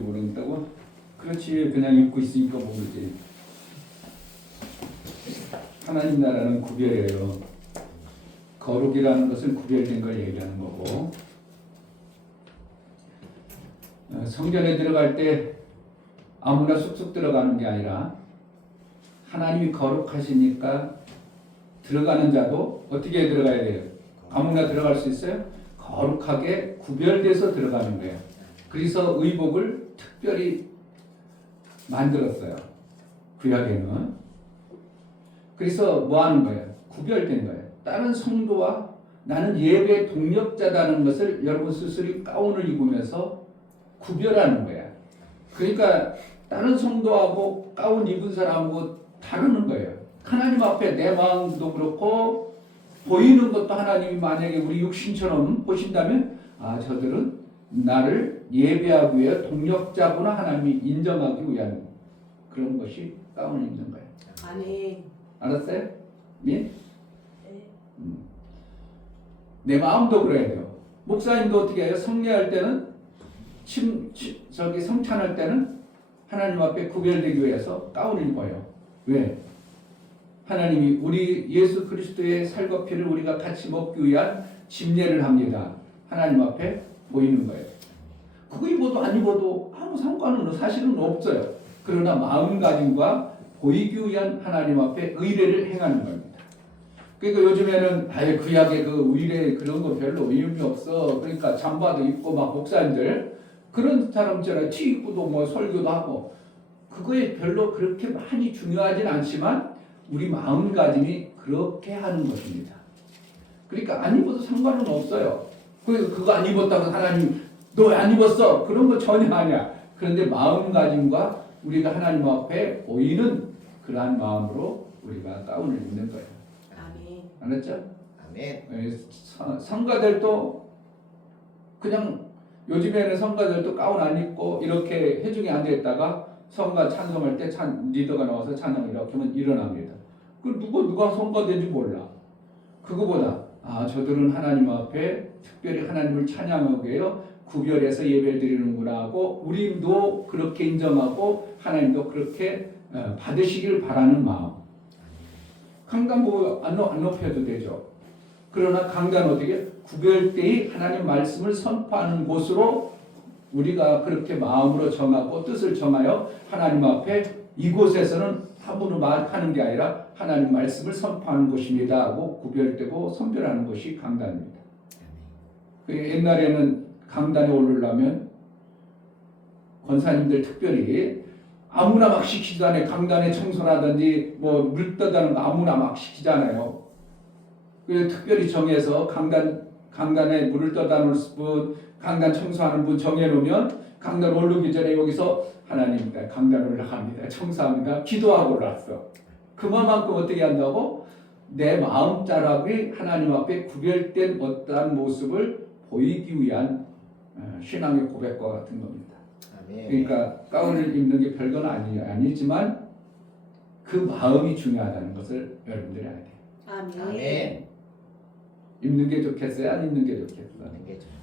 모른다고? 그렇지, 그냥 읽고 있으니까 모르지. 하나님 나라는 구별이에요. 거룩이라는 것은 구별된 걸 얘기하는 거고, 성전에 들어갈 때 아무나 쑥쑥 들어가는 게 아니라 하나님이 거룩하시니까 들어가는 자도 어떻게 들어가야 돼요? 아무나 들어갈 수 있어요? 거룩하게 구별돼서 들어가는 거예요. 그래서 의복을 특별히 만들었어요. 구약에는. 그래서 뭐 하는 거예요? 구별된 거예요. 다른 성도와 나는 예배의 동력자다는 것을 여러분 스스로 가운을 입으면서 구별하는 거야. 그러니까 다른 성도하고 가운 입은 사람하고 다르는 거예요. 하나님 앞에 내 마음도 그렇고 보이는 것도 하나님이 만약에 우리 육신처럼 보신다면 저들은 나를 예배하기 위해 동력자구나 하나님이 인정하기 위한 그런 것이 가운을 입는 거예요. 아멘. 알았어요? 예? 네. 내 마음도 그래야 돼요. 목사님도 어떻게 해요? 성례할 때는 성찬할 때는 하나님 앞에 구별되기 위해서 가운을 입어요. 왜? 하나님이 우리 예수 그리스도의 살과 피를 우리가 같이 먹기 위한 침례를 합니다. 하나님 앞에 보이는 거예요. 그거 입어도 안 입어도 아무 상관은 사실은 없어요. 그러나 마음가짐과 보이기 위한 하나님 앞에 의례를 행하는 겁니다. 그러니까 요즘에는 구약의 그 의례 그런 거 별로 의미 없어. 그러니까 잠바도 입고 막 목사님들 그런 사람처럼 티 입고도 뭐 설교도 하고 그거에 별로 그렇게 많이 중요하진 않지만 우리 마음가짐이 그렇게 하는 것입니다. 그러니까 안 입어도 상관은 없어요. 그거 안 입었다고 하나님 너 왜 안 입었어? 그런 거 전혀 아니야. 그런데 마음가짐과 우리가 하나님 앞에 보이는 그러한 마음으로 우리가 가운을 입는 거예요. 아멘. 알았죠? 아멘. 성가들도 그냥 요즘에는 성가들도 가운 안 입고 이렇게 회중에 앉아있다가 성가 찬송할 때 리더가 나와서 찬양 이렇게 하면 일어납니다. 그 누가 성가된지 몰라. 그거보다 저들은 하나님 앞에 특별히 하나님을 찬양하기 위해 구별해서 예배를 드리는구나 하고 우리도 그렇게 인정하고 하나님도 그렇게 받으시길 바라는 마음. 강단 안 높여도 되죠. 그러나 강단 어떻게? 구별되이 하나님 말씀을 선포하는 곳으로 우리가 그렇게 마음으로 정하고 뜻을 정하여 하나님 앞에 이곳에서는 함부로 말하는 게 아니라 하나님 말씀을 선포하는 곳입니다 하고 구별되고 선별하는 것이 강단입니다. 옛날에는 강단에 오르려면 권사님들 특별히 아무나 막 시키지 않아요. 강단에 청소라든지 뭐 물 떠다는 거 아무나 막 시키잖아요. 그래서 특별히 정해서 강단에 물을 떠다 놓을 분, 강단 청소하는 분 정해놓으면 강단 오르기 전에 여기서 하나님 강단 올라갑니다. 청소합니다. 기도하고 올랐어. 그만큼 어떻게 한다고? 내 마음자락이 하나님 앞에 구별된 어떠한 모습을 보이기 위한 신앙의 고백과 같은 겁니다. 아멘. 그러니까 가운을 입는 게 별건 아니지만 그 마음이 중요하다는 것을 여러분들이 알아야 돼요. 아멘. 아멘. 입는 게 좋겠어요? 안 입는 게 좋겠어요?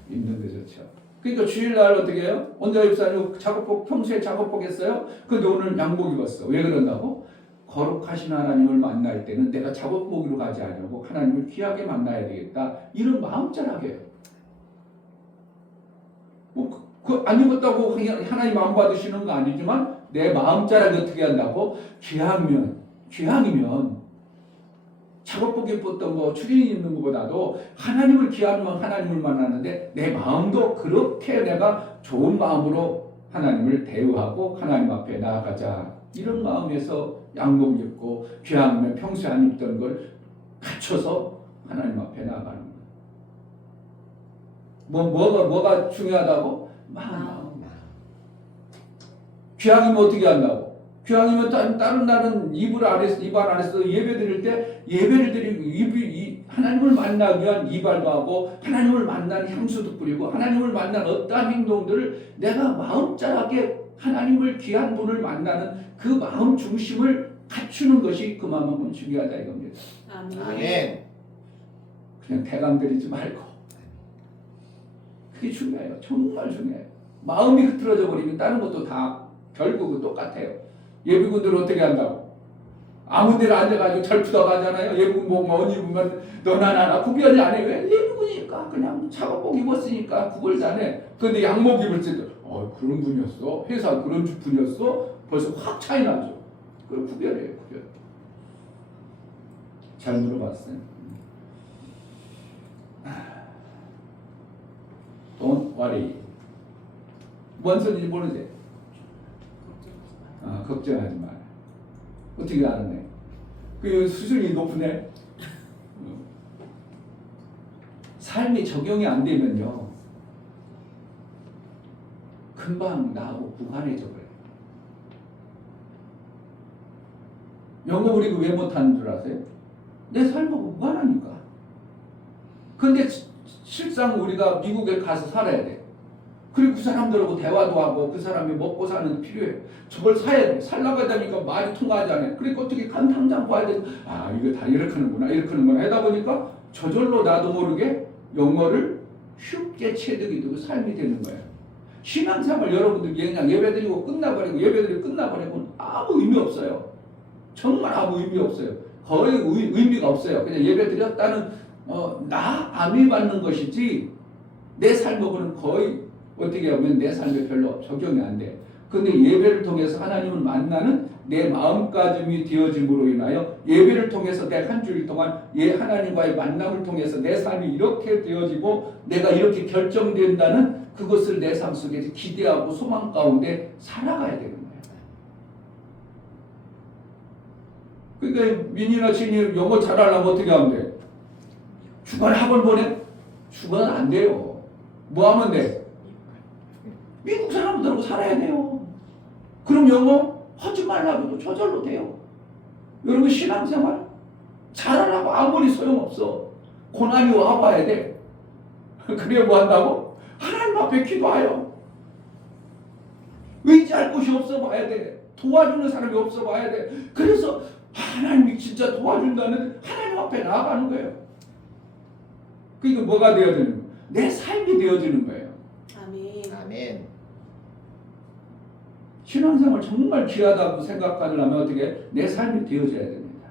입는 게 좋죠. 그러니까 주일날 어떻게 해요? 원자 집사님 작업복 평소에 작업복 했어요? 근데 오늘 양복 입었어. 왜 그런다고? 거룩하신 하나님을 만날 때는 내가 작업복으로 가지 않으려고 하나님을 귀하게 만나야 되겠다. 이런 마음자락이에요. 안 입었다고 하나님 안 받으시는 거 아니지만 내 마음자락이 어떻게 한다고? 귀향이면 작업복 입었던 거 추리닝 입는 것보다도 하나님을 귀하면 하나님을 만나는데 내 마음도 그렇게 내가 좋은 마음으로 하나님을 대우하고 하나님 앞에 나아가자. 이런 마음에서 양복 입고 귀향이면 평소에 안 입던 걸 갖춰서 하나님 앞에 나아가는 거예요. 뭐가 중요하다고? 마음. 귀향이면 어떻게 한다고? 귀향이면 다른 날은 입 안에서 예배 드릴 때 예배를 드리고 하나님을 만나기 위한 이발도 하고 하나님을 만난 향수도 뿌리고 하나님을 만난 어떠한 행동들을 내가 마음자락에 하나님을 귀한 분을 만나는 그 마음 중심을 갖추는 것이 그만큼 중요하다 이겁니다. 아멘. 그냥 대강 드리지 말고 그게 중요해요. 정말 중요해요. 마음이 흐트러져 버리면 다른 것도 다 결국은 똑같아요. 예비군들은 어떻게 한다고? 아무 데나 앉아가지고 절푸다 가잖아요. 예비군 보면 옷 입으면 너나 나나 구별이 안 해. 왜? 예비군이니까 그냥 작업복 입었으니까 구별도 안 해. 근데 양복 입을 때도 그런 분이었어. 회사 그런 분이었어. 벌써 확 차이 나죠. 그걸 구별해요. 구별. 잘 물어봤어요. Don't worry. 뭔 소리인지 모르지? 걱정하지 마. 어떻게 알았네? 그 수준이 높으네. 삶이 적용이 안 되면요, 금방 나하고 무관해져 버려요. 영어 우리 왜 못하는 줄 아세요? 내 삶하고 무관하니까. 근데 실상 우리가 미국에 가서 살아야 돼. 그리고 그 사람들하고 대화도 하고 그 사람이 먹고 사는 게 필요해. 저걸 사야 돼. 살라고 하다니까 말이 통하지 않아요. 그러니까 어떻게 당장 봐야 돼. 이거 다 이렇게 하는구나 이렇게 하는구나 하다 보니까 저절로 나도 모르게 영어를 쉽게 체득이 되고 삶이 되는 거예요. 신앙생활 여러분들 그냥 예배드리고 끝나버리고 예배드리고 끝나버리고 아무 의미 없어요. 정말 아무 의미 없어요. 거의 의미가 없어요. 그냥 예배드렸다는 남이 받는 것이지 내 삶하고는 거의 어떻게 하면 내 삶에 별로 적용이 안 돼. 근데 예배를 통해서 하나님을 만나는 내 마음가짐이 되어짐으로 인하여 예배를 통해서 내 한 주일 동안 하나님과의 만남을 통해서 내 삶이 이렇게 되어지고 내가 이렇게 결정된다는 그것을 내 삶 속에서 기대하고 소망 가운데 살아가야 되는 거예요. 그러니까 민이나 진이 영어 잘하려면 어떻게 하면 돼? 주간 학원 보내? 주간 안 돼요. 뭐 하면 돼? 미국 사람들하고 살아야 돼요. 그럼 영어 하지 말라고 저절로 돼요. 여러분 신앙생활 잘하라고 아무리 소용없어. 고난이 와봐야 돼. 그래야 뭐 한다고? 하나님 앞에 기도하여. 의지할 곳이 없어 봐야 돼. 도와주는 사람이 없어 봐야 돼. 그래서 하나님이 진짜 도와준다는 하나님 앞에 나아가는 거예요. 그러니까 뭐가 되어지는 거예요? 내 삶이 되어지는 거예요. 아멘. 아멘. 신앙생활 정말 귀하다고 생각하려면 어떻게 내 삶이 되어져야 됩니다.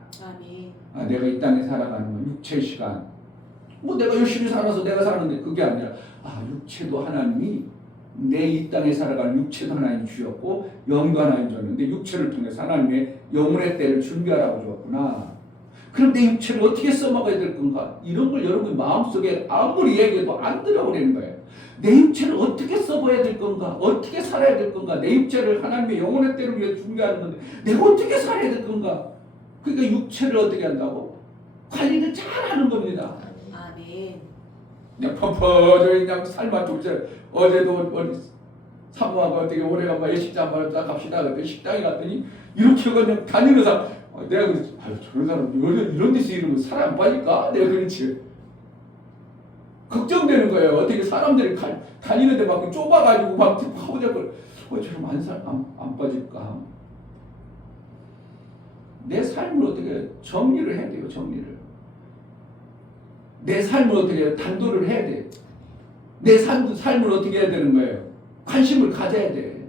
아멘. 내가 이 땅에 살아가는 건 육체 시간. 내가 열심히 살아서 내가 사는데 그게 아니라 육체도 하나님이 내 이 땅에 살아가는 육체도 하나님 주셨고 영도 하나님 줬는데 육체를 통해서 하나님의 영혼의 때를 준비하라고 주었구나. 그럼 내 육체를 어떻게 써먹어야 될 건가? 이런 걸 여러분 마음속에 아무리 얘기해도 안 들어오는 거예요. 내 육체를 어떻게 써봐야 될 건가? 어떻게 살아야 될 건가? 내 육체를 하나님의 영혼의 때를 위해 준비하는 건데 내가 어떻게 살아야 될 건가? 그러니까 육체를 어떻게 한다고? 관리를 잘 하는 겁니다. 아멘. 그냥 펌퍼져 그냥 삶아 둘째 어제도 사모하고 어떻게 오래간만에 식당 한번 갑시다 그랬더니 식당에 갔더니 이렇게 그냥 다니는 사람 내가 그랬지 저런 사람 이런 데서 이러면 살아 안 빠질까? 내가 그렇지 걱정되는 거예요. 어떻게 사람들이 다니는데 막 좁아가지고 막 하고자고 저럼 안 빠질까? 내 삶을 어떻게 정리를 해야 돼요. 정리를 내 삶을 어떻게 단도를 해야 돼. 내 삶을 어떻게 해야 되는 거예요. 관심을 가져야 돼.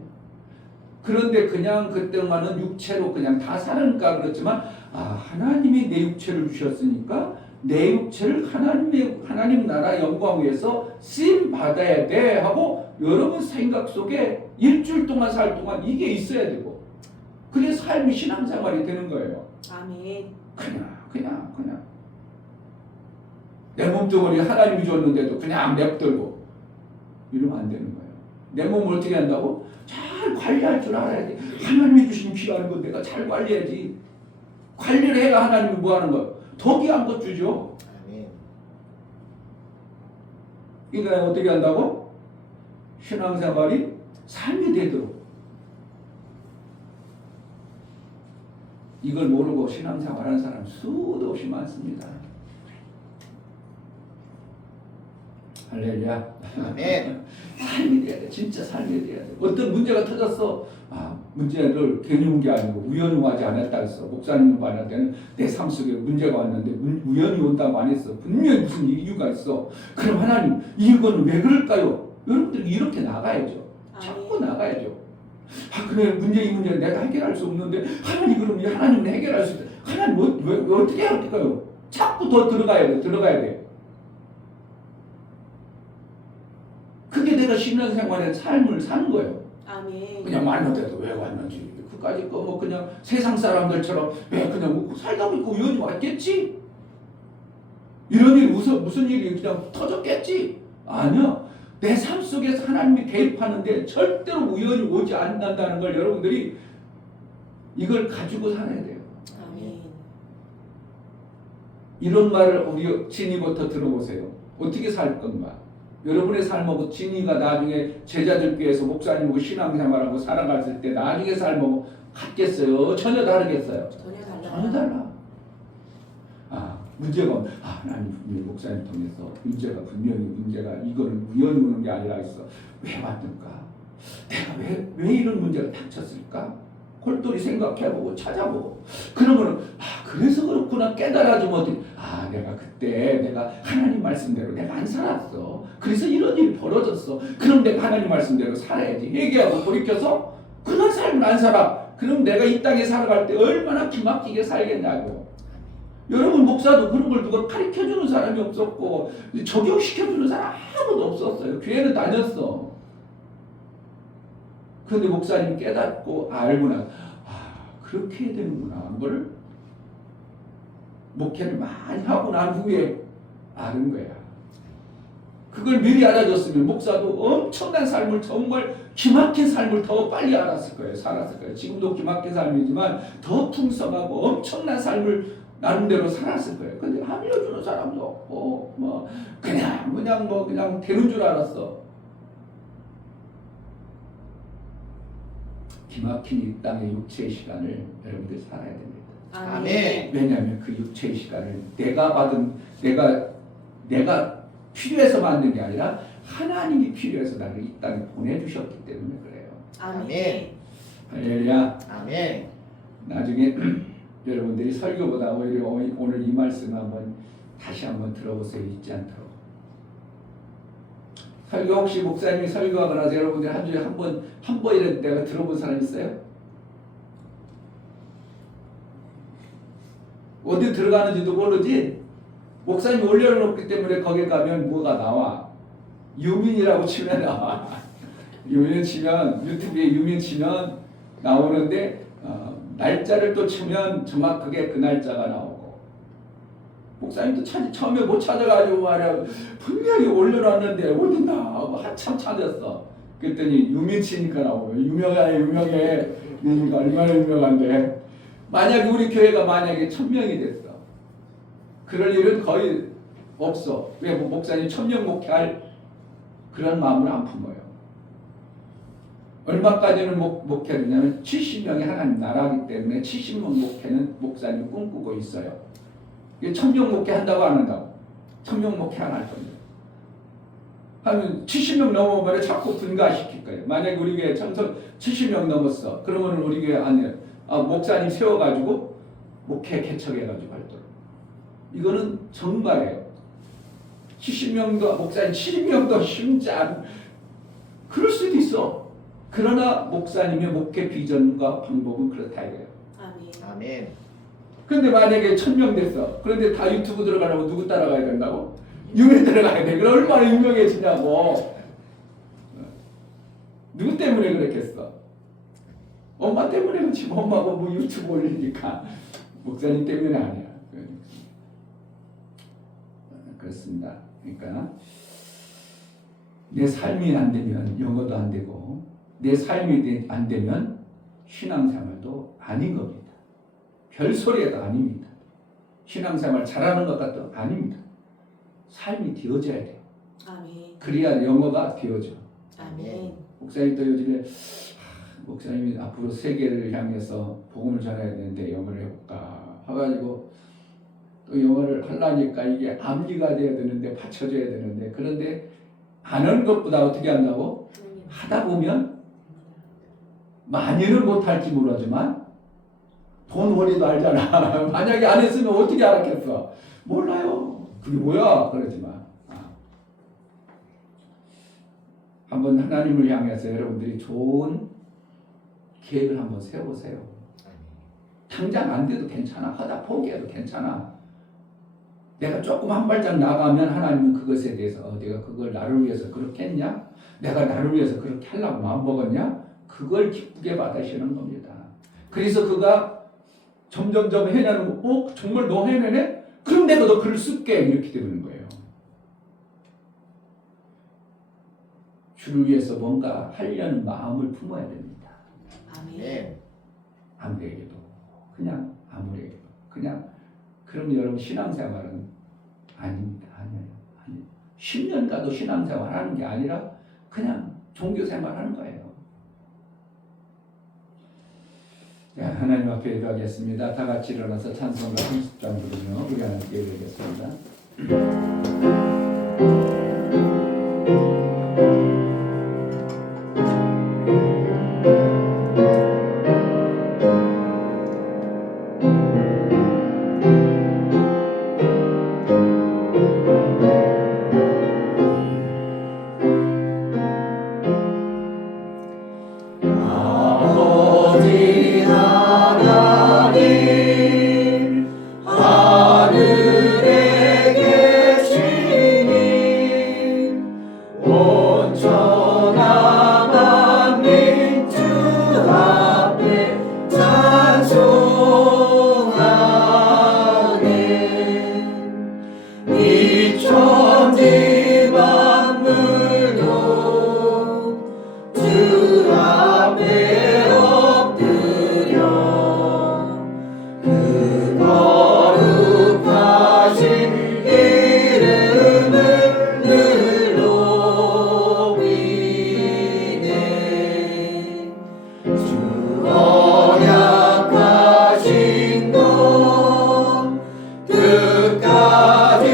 그런데 그냥 그때만은 육체로 그냥 다 사는가 그렇지만 하나님이 내 육체를 주셨으니까 내 육체를 하나님 나라 영광 위해서 쓰임 받아야 돼 하고 여러분 생각 속에 일주일 동안 살 동안 이게 있어야 되고 그게 삶이 신앙생활이 되는 거예요. 아멘. 그냥 내 몸뚱어리 하나님이 줬는데도 그냥 냅두고 이러면 안 되는 거예요. 내 몸을 어떻게 한다고? 잘 관리할 줄 알아야 돼. 하나님이 주신 귀한 것 내가 잘 관리해야지. 관리를 해야 하나님이 뭐 하는 거예요? 더 귀한 것 주죠. 아멘. 그러니까 어떻게 한다고? 신앙생활이 삶이 되도록. 이걸 모르고 신앙생활하는 사람 수도 없이 많습니다. 할렐루야. 아멘. 삶이 돼야 돼. 진짜 삶이 돼야 돼. 어떤 문제가 터졌어. 문제를 괜히 온 게 아니고 우연히 오지 않았다 했어. 목사님 만날 때는 내 삶 속에 문제가 왔는데 우연히 온다고 안 했어. 분명히 무슨 이유가 있어. 그럼 하나님 이거는 왜 그럴까요? 여러분들 이렇게 나가야죠. 나가야죠. 그래 이 문제 내가 해결할 수 없는데 하나님 그럼 이 하나님은 해결할 수 있다. 하나님 왜 어떻게 할까요? 자꾸 더 들어가야 돼. 그게 내가 신앙생활의 삶을 사는 거예요. 아멘. 그냥 만나대도 왜 왔는지 그까짓 거 뭐 그냥 세상 사람들처럼 왜 그냥 살다 보니까 우연히 왔겠지? 이런 일이 무슨 일이 그냥 터졌겠지? 아니야. 내 삶 속에서 하나님이 개입하는데 절대로 우연히 오지 않는다는 걸 여러분들이 이걸 가지고 살아야 돼요. 아멘. 이런 말을 우리 진이부터 들어보세요. 어떻게 살 건가? 여러분의 삶하고 진이가 나중에 제자들께서 목사님하고 신앙생활하고 살아갔을 때 나중에 삶하고 같겠어요? 전혀 다르겠어요? 전혀 달라. 문제가 하나님 분명히 목사님 통해서 문제가 이거는 우연히 오는 게 아니라 있어. 왜 왔는가? 내가 왜 이런 문제가 닥쳤을까? 골똘히 생각해보고 찾아보고 그러면은 그래서 그렇구나 깨달아주면 어떻게 내가 그때 내가 하나님 말씀대로 내가 안 살았어. 그래서 이런 일이 벌어졌어. 그럼 내가 하나님 말씀대로 살아야지. 회개하고 돌이켜서 그런 삶을 안 살아. 그럼 내가 이 땅에 살아갈 때 얼마나 기막히게 살겠냐고. 여러분 목사도 그런 걸 누가 가르쳐주는 사람이 없었고 적용시켜주는 사람 아무도 없었어요. 교회는 다녔어. 그런데 목사님 깨닫고 알구나. 그렇게 해야 되는구나. 그걸 목회를 많이 하고 난 후에 아는 거야. 그걸 미리 알아줬으면 목사도 엄청난 삶을 정말 기막힌 삶을 더 빨리 알았을 거예요. 살았을 거예요. 지금도 기막힌 삶이지만 더 풍성하고 엄청난 삶을 나름대로 살았을 거예요. 근데 알려주는 사람도 없고 그냥 되는 줄 알았어. 기막힌 이 땅의 육체의 시간을 여러분들이 살아야 됩니다. 아멘. 왜냐하면 그 육체의 시간을 내가 필요해서 만든 게 아니라 하나님이 필요해서 나를 이 땅에 보내주셨기 때문에 그래요. 아멘. 할렐루야. 아멘. 나중에 여러분들이 설교보다 오히려 오늘 이 말씀을 다시 한번 들어보세요. 잊지 않도록. 설교 혹시 목사님이 설교하고 나서 여러분들이 한 주에 한 번이라도 내가 들어본 사람 있어요? 어디 들어가는지도 모르지? 목사님이 올려놓기 때문에 거기 가면 뭐가 나와? 유민이라고 치면 나와. 유민 치면 유튜브에 유민 치면 나오는데 날짜를 또 치면 정확하게 그 날짜가 나오고 목사님도 처음에 못 찾아가지고 말이야 분명히 올려놨는데 어딨나 하고 한참 찾았어. 그랬더니 유민 치니까 나오고 유명해 그러니까 얼마나 유명한데 만약에 우리 교회가 만약에 1000명이 됐어. 그럴 일은 거의 없어. 왜 목사님 1000명 목회할 그런 마음을 안 품어요. 얼마까지는 목회하냐면 70명이 하나님 나라이기 때문에 70명 목회는 목사님이 꿈꾸고 있어요. 1000명 목회 한다고 안 한다고? 1000명 목회 안 할 겁니다. 하면 70명 넘어오면 자꾸 분가시킬 거예요. 만약에 우리 교회 청소 70명 넘었어. 그러면 우리 교회 안에 목사님 세워가지고 목회 개척해가지고 활동. 이거는 정말이에요. 70명도 목사님 70명도 쉽지 않은 그럴 수도 있어. 그러나 목사님의 목회 비전과 방법은 그렇다 이거예요. 아멘. 아멘. 근데 만약에 1000명 됐어. 그런데 다 유튜브 들어가려면 누구 따라가야 된다고? 유명 들어가야 돼. 그럼 얼마나 유명해지냐고. 누구 때문에 그랬겠어? 엄마 때문에 그렇지. 엄마가 뭐 유튜브 올리니까. 목사님 때문에 아니야. 그렇습니다. 그러니까 내 삶이 안 되면 영어도 안 되고 내 삶이 안 되면 신앙생활도 아닌 겁니다. 별소리도 아닙니다. 신앙생활 잘하는 것 같도 아닙니다. 삶이 되어져야 돼요. 아멘. 그래야 영어가 되어져. 아멘. 목사님도 요즘에 목사님이 앞으로 세계를 향해서 복음을 전해야 되는데 영어를 해볼까 해가지고 또 영어를 하려니까 이게 암기가 돼야 되는데 받쳐줘야 되는데 그런데 안 하는 것보다 어떻게 한다고? 하다 보면 많이는 못할지 모르지만 돈 원리도 알잖아. 만약에 안 했으면 어떻게 알았겠어? 몰라요. 그게 뭐야? 그러지만 한번 하나님을 향해서 여러분들이 좋은 계획을 한번 세워보세요. 당장 안 돼도 괜찮아. 하다 포기해도 괜찮아. 내가 조금 한 발짝 나가면 하나님은 그것에 대해서 내가 그걸 나를 위해서 그렇게 했냐? 내가 나를 위해서 그렇게 하려고 마음먹었냐? 그걸 기쁘게 받으시는 겁니다. 그래서 그가 점점점 해내는 거, 정말 너 해내네? 그럼 내가 너 글을 쓸게. 이렇게 되는 거예요. 주를 위해서 뭔가 하려는 마음을 품어야 됩니다. 아멘. 아무에게도 그냥 아무에게도 그냥 그럼 여러분 신앙생활은 아닙니다. 아니에요. 10년 가도 신앙생활 하는 게 아니라 그냥 종교생활 하는 거예요. 자, 하나님 앞에 기도하겠습니다. 다 같이 일어나서 찬송가 30장 부르며 우리 하나님께 기도하겠습니다. 아버지 하나님 하늘에 계시니 온천하 만민 주 앞에 찬송하네. 이 천지 만물도 주 앞에 엎드려 그 거룩하신 이름을 늘 높이네. 주 언약하신 것 끝까지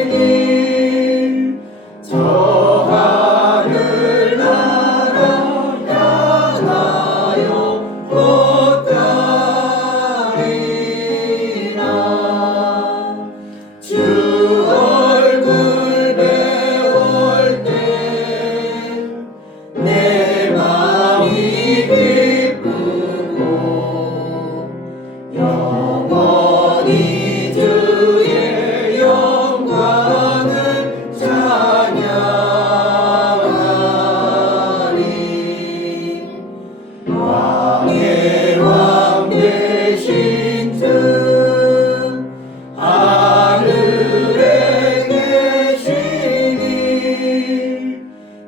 지키니 저 하늘 나라 향하여 곧 가리라. 주 얼굴 배울 때 내 마음이 기쁘고 영원히 주의 영광을 찬양하리. 왕의 왕 되신 주 하늘에 계시니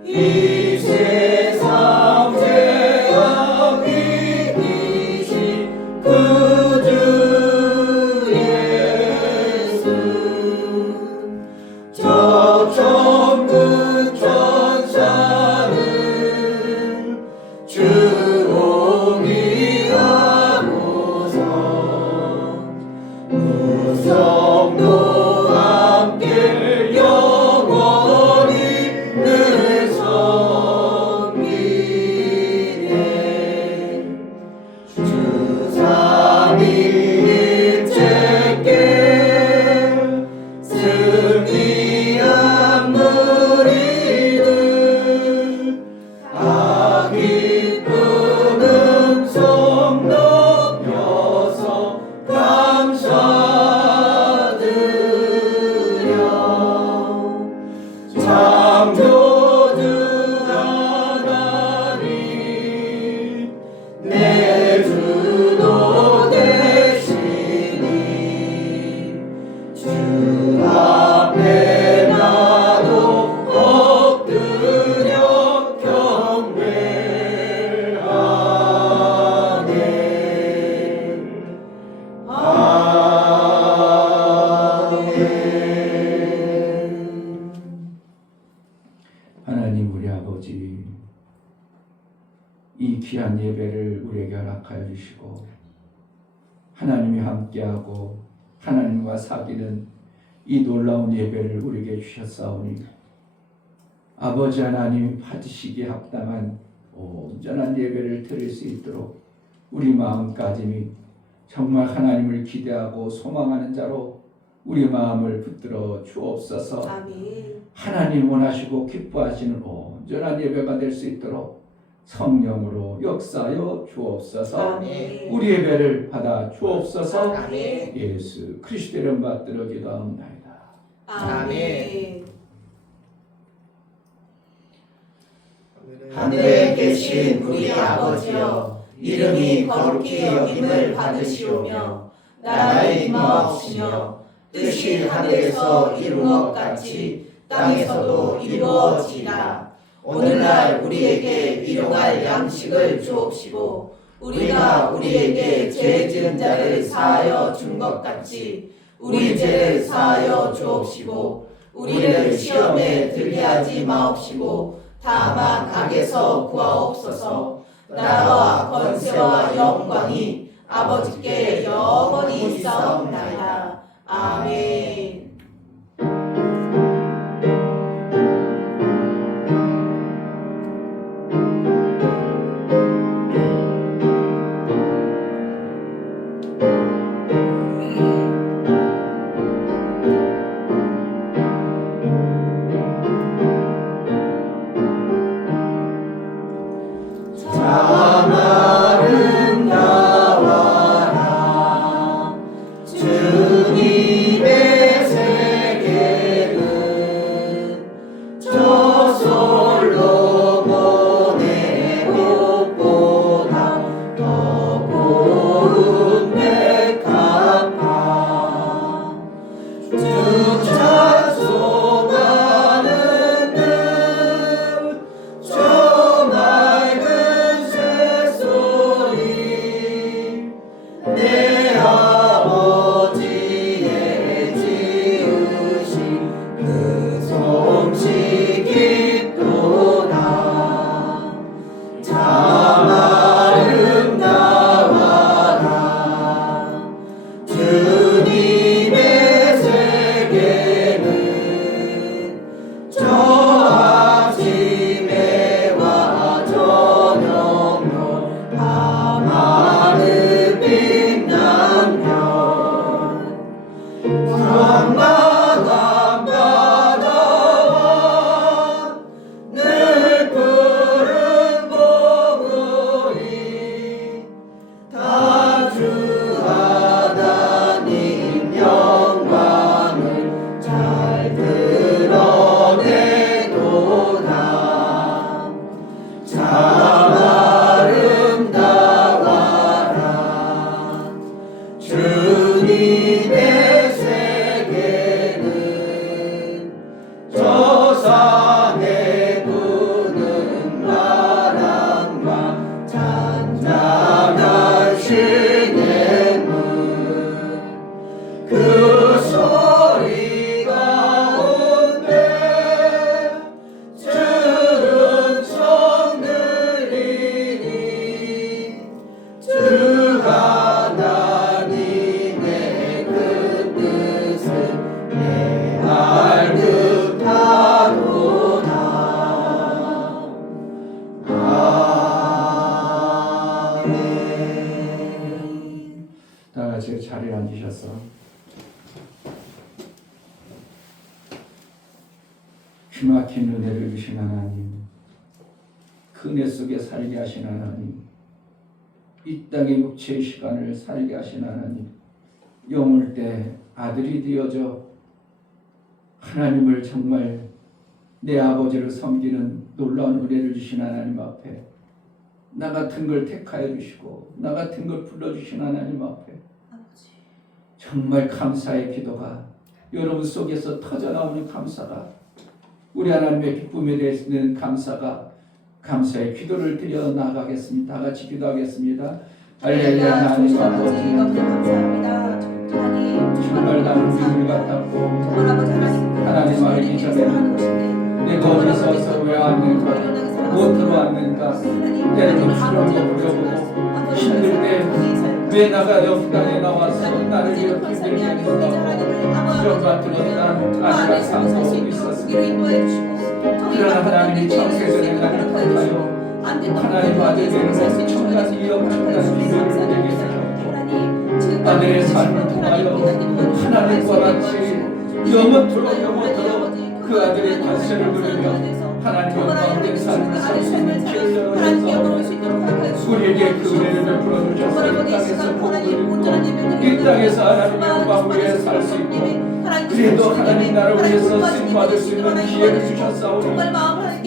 이 세상 죄악 이기신 그 주 예수 저 천군 천사를 주오기 하고서 무성도 함께 영원히 늘 섬기네. 주 삼위일체께 승리한 무리들 다 기쁜 음성 높여서 감사드려. 창조주 하나님 내 주도 되시니 주 앞에 나도 엎드려 경배하네. 아멘. 하나님 우리 아버지, 이 귀한 예배를 우리에게 허락하여 주시고 하나님이 함께하고 하나님과 사귀는 이 놀라운 예배를 우리에게 주셨사오니 아버지 하나님 받으시기에 합당한 온전한 예배를 드릴 수 있도록 우리 마음까지 정말 하나님을 기대하고 소망하는 자로 우리 마음을 붙들어 주옵소서. 아멘. 하나님 원하시고 기뻐하시는 온전한 예배가 될 수 있도록 성령으로 역사하여 주옵소서. 아멘. 우리 예배를 받아 주옵소서. 아멘. 예수 그리스도의 이름 받들어 기도합나이다. 아멘. 하늘에 계신 우리 아버지여, 이름이 거룩히 여김을 받으시오며 나라의 임하옵시며 뜻이 하늘에서 이룬 것 같이 땅에서도 이루어지이다. 오늘날 우리에게 일용할 양식을 주옵시고 우리가 우리에게 죄 지은 자를 사하여 준 것 같이 우리 죄를 사하여 주옵시고 우리를 시험에 들게 하지 마옵시고 다만 악에서 구하옵소서. 나라와 권세와 영광이 아버지께 영원히 있사옵나이다. 아멘. 참 아름다워라 주님의 세계는 저솔로 보내 꽃보다 더 고운 백합화 주 찬송하는 저 맑은 새소리 내 아버지의 지으신 그 솜씨 깊도다. 참 아름다워라 주님의 세계는 저 아침에와 저녁로 밤하늘 빛난 별 광망한 바다와 늘 푸른 보물이 다 주 하나님 영광을 잘 드러내도다. 참 아름다워라 주님의 세계는 저 산에 부는 바람과 잔잔한 시냇물 그 소리 가운데 주름성 들리니 주 하나님의 그 뜻을 내알 듯하도다. 아멘. 다 같이 자리에 앉으셔서 귀막힌 은혜를 주신 하나님, 그 은혜 속에 살게 하신 하나님, 이 땅의 육체의 시간을 살게 하신 하나님, 영을 때 아들이 되어져 하나님을 정말 내 아버지를 섬기는 놀라운 은혜를 주신 하나님 앞에 나 같은 걸 택하여 주시고 나 같은 걸 불러주신 하나님 앞에 정말 감사의 기도가 여러분 속에서 터져나오는 감사가 우리 하나님의 기쁨에 대해서는 감사의 기도를 드려 나가겠습니다. 다 같이 기도하겠습니다. 할렐루야. 하나님 아버지 감사합니다. 하나님 정말 나를 믿음을 같았고 정말 아버지 하나님 알기 전에 내가 어디서 왜 왔는가 못 들어왔는가 때로는 수련도 부려보고 힘들 때 왜 나가 여기 땅에 나와서 나를 이렇게 힘들게 했는가 수련 같은 것난 아시아 상도 있었습니다. 그러나 하나님이 창세전에 나를 택하여 하나님 아들에게로 청간 이역 청간 비밀을 내게 하셨고 아들의 삶을 통하여 하나님과 같이 영원토록 그 아들의 관세를 누리며 하나님의 영광된 삶을 살 수 있는 길을 열어주셔서 우리에게 그 은혜를 베풀어 주셔서 이 땅에서 복을 입고 이 땅에서 하나님의 영광 위에 살 수 있고 그래도 하나님 나라를 위해서 쓰임받을 수 있는 기회를 주셨사오니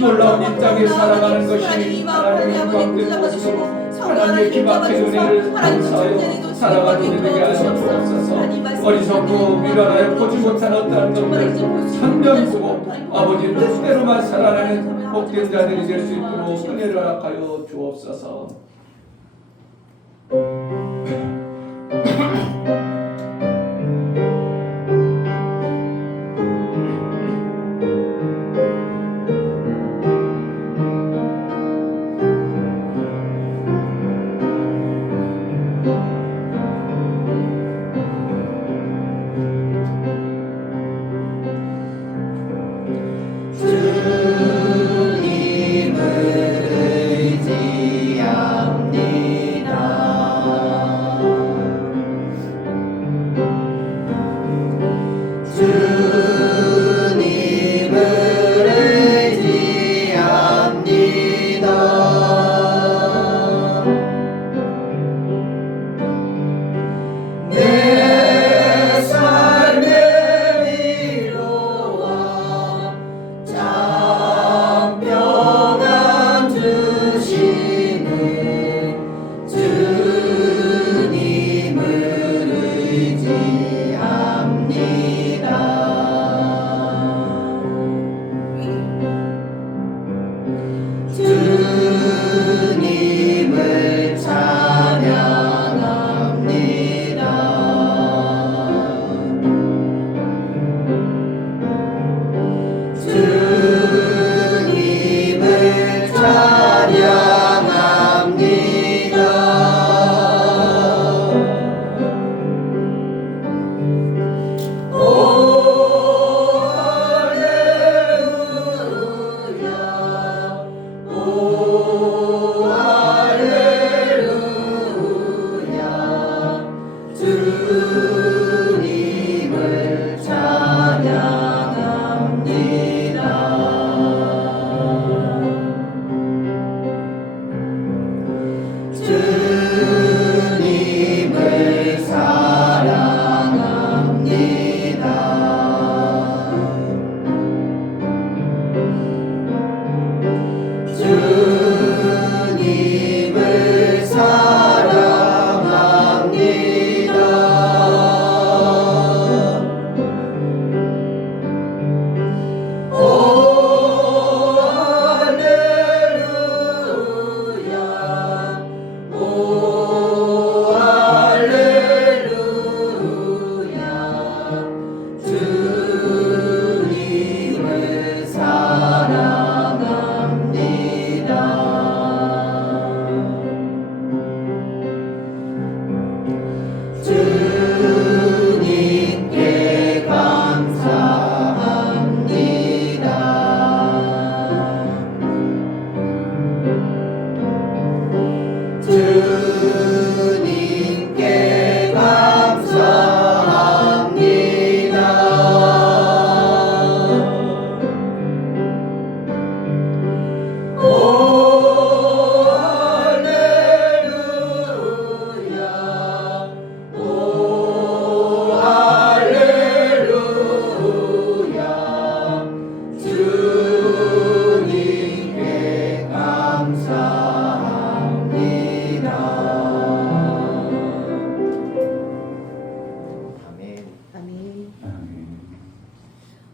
놀라운 이 땅에 살아가는 것이 하나님의 영광된 모습으로 하나님의 기막힌 은혜를 감사하여 살아가는 우리 되게 하여 주옵소서. 어리석고 미련하여 보지 못한 어떠한 것들 선명히 보고 아버지 뜻대로만 살아가는 복된 자들이 될 수 있도록 은혜를 허락하여 주옵소서.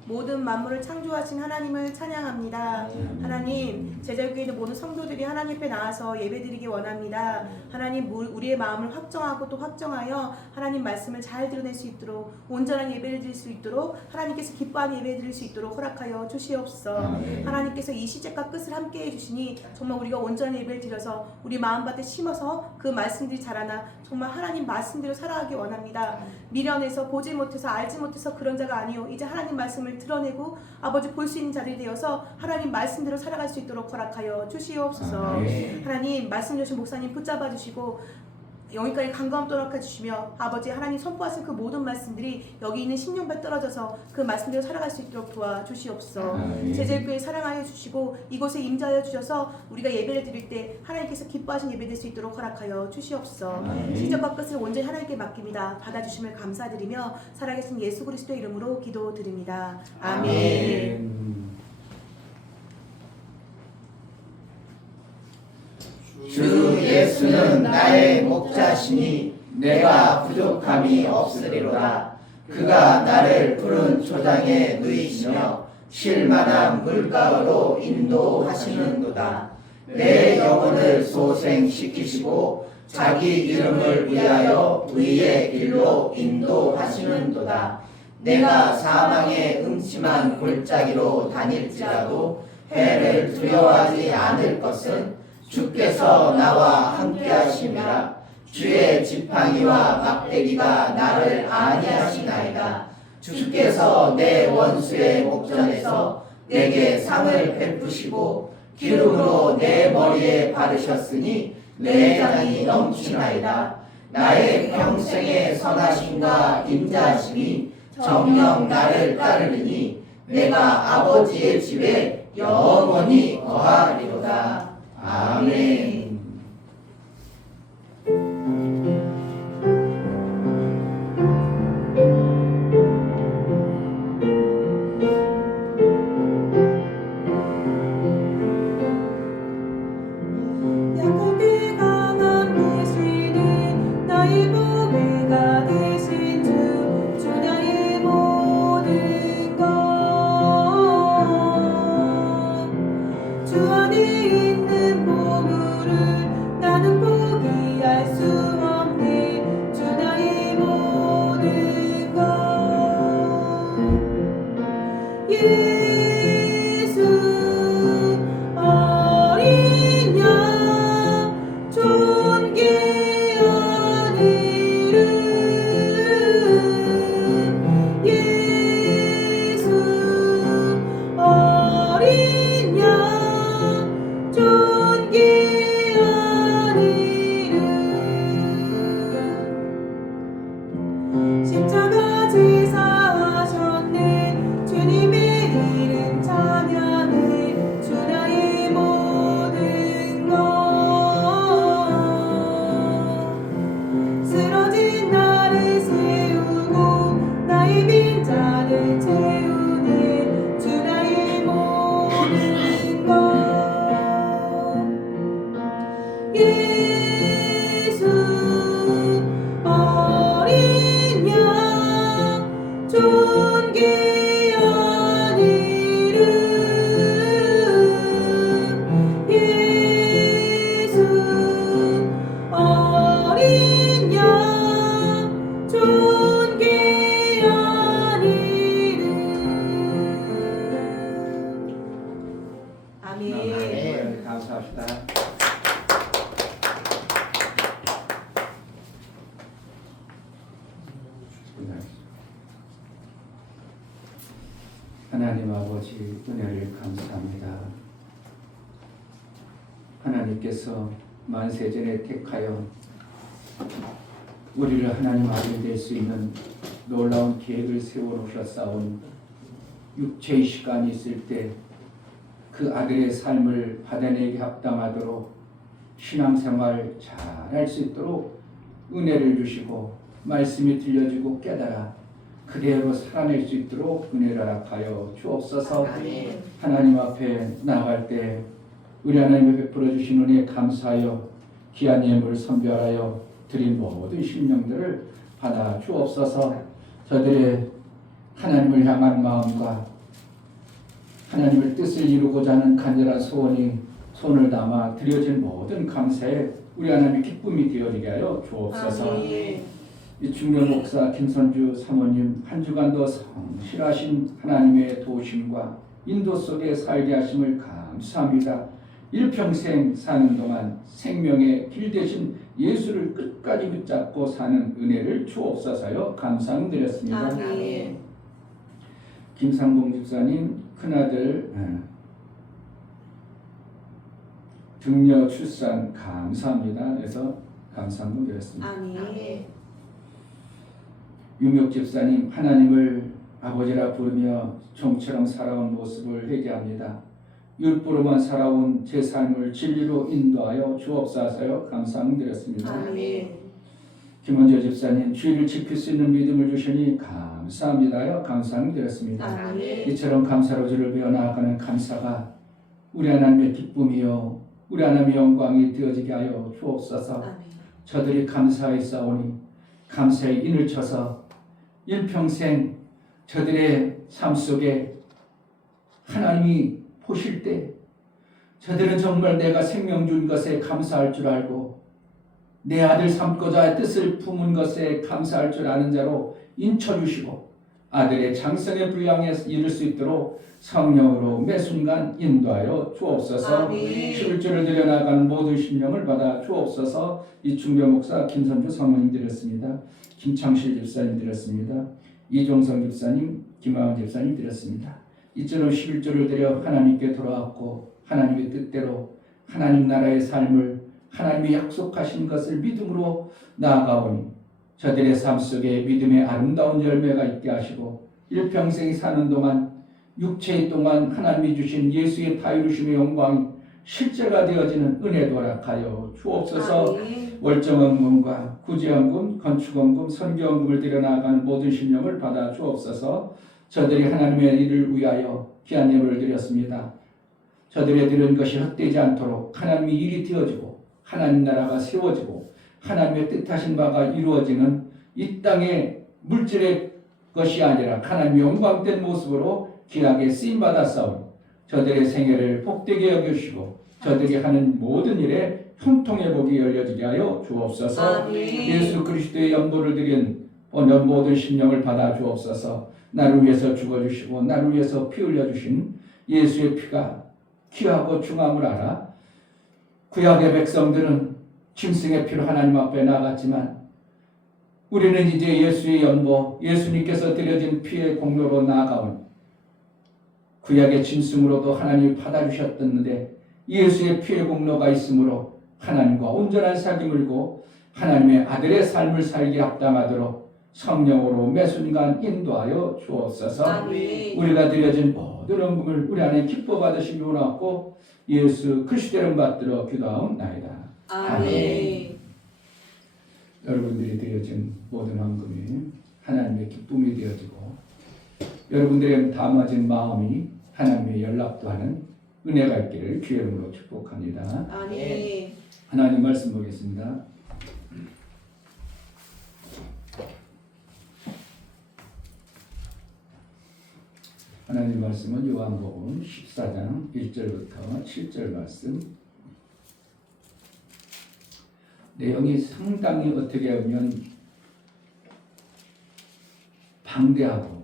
모든 만물을 창조하신 하나님을 찬양합니다. 하나님, 제자교회 있는 모든 성도들이 하나님 앞에 나와서 예배드리기 원합니다. 하나님, 우리의 마음을 확정하고 또 확정하여 하나님 말씀을 잘 드러낼 수 있도록 온전한 예배를 드릴 수 있도록 하나님께서 기뻐하는 예배를 드릴 수 있도록 허락하여 주시옵소서. 하나님께서 이 시작과 끝을 함께 해주시니 정말 우리가 온전한 예배를 드려서 우리 마음밭에 심어서 그 말씀들이 자라나 정말 하나님 말씀대로 살아가기 원합니다. 미련해서 보지 못해서 알지 못해서 그런 자가 아니요 이제 하나님 말씀을 드러내고 아버지 볼 수 있는 자들이 되어서 하나님 말씀대로 살아갈 수 있도록 허락하여 주시옵소서. 하나님 말씀 주신 목사님 붙잡아 주시고 영희까지 간과함 떠나게 주시며 아버지 하나님 선포하신 그 모든 말씀들이 여기 있는 심령발 떨어져서 그 말씀대로 살아갈 수 있도록 도와주시옵소서. 제자교회 사랑하여 주시고 이곳에 임자하여 주셔서 우리가 예배를 드릴 때 하나님께서 기뻐하신 예배 될 수 있도록 허락하여 주시옵소서. 시작과 끝을 온전히 하나님께 맡깁니다. 받아주심을 감사드리며 살아계신 예수 그리스도의 이름으로 기도드립니다. 아멘. 주 예수는 나의 목자시니 내가 부족함이 없으리로다. 그가 나를 푸른 초장에 누이시며 쉴만한 물가로 인도하시는도다. 내 영혼을 소생시키시고 자기 이름을 위하여 의의 길로 인도하시는도다. 내가 사망의 음침한 골짜기로 다닐지라도 해를 두려워하지 않을 것은 주께서 나와 함께하심이라. 주의 지팡이와 막대기가 나를 안위하시나이다. 주께서 내 원수의 목전에서 내게 상을 베푸시고 기름으로 내 머리에 바르셨으니 내 잔이 넘치나이다. 나의 평생의 선하심과 인자하심이 정녕 나를 따르리니 내가 아버지의 집에 영원히 거하리로다. 아멘. 약하게 강한 대신에 나의 보배가 되신 주 나의 모든 것 주 안에 있는 보물을 나는 포기할 수 없네. 주 나의 모든 것 예수 어린 양 존귀한 이름 예수 어린 양 존귀한 이름 십자가 제사하셨네. 주님의 이름 찬양해. 주 나의 모든 것 쓰러진 나를 세우고 나의 빈자를 채우네. 주 나의 모든 것 예수 어린 양 존귀한 이름 예수 어린 양 존귀한 이름 아멘. 아멘. 감사합니다. 하나님 아버지 은혜를 감사합니다. 하나님께서 만세전에 택하여 우리를 하나님 아들 될 수 있는 놀라운 계획을 세워놓으셨사온 육체의 시간이 있을 때 그 아들의 삶을 받아내기 합당하도록 신앙생활 잘할 수 있도록 은혜를 주시고 말씀이 들려지고 깨달아 그대로 살아낼 수 있도록 은혜를 허락하여 주옵소서. 아멘. 하나님 앞에 나아갈 때 우리 하나님이 베풀어 주신 은혜에 감사하여 귀한 예물을 선별하여 드린 모든 심령들을 받아 주옵소서. 저들의 하나님을 향한 마음과 하나님의 뜻을 이루고자 하는 간절한 소원이 손을 담아 드려진 모든 감사에 우리 하나님의 기쁨이 되어지게 하여 주옵소서. 아멘. 이 중년 목사 김선주 사모님 한 주간도 성실하신 하나님의 도우심과 인도 속에 살게 하심을 감사합니다. 일평생 사는 동안 생명의 길 대신 예수를 끝까지 붙잡고 사는 은혜를 주옵소서요. 감사드렸습니다. 아멘. 김상봉 집사님 큰아들 등려 출산 감사합니다. 그래서 감사함을 드렸습니다. 아멘. 유명 집사님, 하나님을 아버지라 부르며 종처럼 살아온 모습을 회개합니다. 율법으로만 살아온 제 삶을 진리로 인도하여 주옵소서. 감사함을 드렸습니다. 아멘. 김원재 집사님, 주의를 지킬 수 있는 믿음을 주시니 감사합니다요. 감사함을 드렸습니다. 아멘. 이처럼 감사로 주를 배워 나아가는 감사가 우리 하나님의 기쁨이요 우리 하나님의 영광이 되어지게 하여 주옵소서. 아멘. 저들이 감사히 싸우니 감사의 인을 쳐서 일평생 저들의 삶 속에 하나님이 보실 때 저들은 정말 내가 생명 준 것에 감사할 줄 알고 내 아들 삼고자 뜻을 품은 것에 감사할 줄 아는 자로 인쳐주시고 아들의 장성의 분량에 이를 수 있도록 성령으로 매 순간 인도하여 주옵소서. 아멘. 11조를 드려나가는 모든 신령을 받아 주옵소서. 이충배 목사, 김선주 사모님 드렸습니다. 김창실 집사님 드렸습니다. 이종성 집사님, 김하은 집사님 드렸습니다. 이처럼 11조를 드려 하나님께 돌아왔고 하나님의 뜻대로 하나님 나라의 삶을 하나님이 약속하신 것을 믿음으로 나아가오니 저들의 삶 속에 믿음의 아름다운 열매가 있게 하시고 일평생 사는 동안 육체의 동안 하나님이 주신 예수의 다이루심의 영광이 실제가 되어지는 은혜도 허락하여 주옵소서. 아멘. 월정원금과 구제원금, 건축원금, 선교원금을 드려나가는 모든 신령을 받아 주옵소서. 저들이 하나님의 일을 위하여 귀한 예물을 드렸습니다. 저들의 드린 것이 헛되지 않도록 하나님의 일이 되어지고 하나님 나라가 세워지고 하나님의 뜻하신 바가 이루어지는 이 땅의 물질의 것이 아니라 하나님의 영광된 모습으로 귀하게 쓰임받았사오니 저들의 생애를 복되게 여겨주시고 저들이 하는 모든 일에 형통의 복이 열려지게 하여 주옵소서. 아멘. 예수 그리스도의 연보를 드린 오늘 모든 심령을 받아 주옵소서. 나를 위해서 죽어주시고 나를 위해서 피 흘려주신 예수의 피가 귀하고 중함을 알아 구약의 백성들은 짐승의 피로 하나님 앞에 나아갔지만 우리는 이제 예수의 연보, 예수님께서 드려진 피의 공로로 나아가오니 구약의 짐승으로도 하나님이 받아주셨던데 예수의 피의 공로가 있으므로 하나님과 온전한 사귐을 물고 하나님의 아들의 삶을 살기 합당하도록 성령으로 매 순간 인도하여 주옵소서. 아멘. 우리가 드려진 모든 헌금을 우리 안에 기뻐 받으시기 원하고 예수 그리스도의 이름 받들어 기도하옵나이다. 아멘. 여러분들이 드려진 모든 헌금이 하나님의 기쁨이 되어지고 여러분들의 담아진 마음이 하나님의 연락도 하는 은혜가 있기를 주의 이름으로 축복합니다. 아멘. 하나님 말씀 보겠습니다. 하나님 말씀은 요한복음 14장 1절부터 7절 말씀. 내용이 상당히 어떻게 보면 방대하고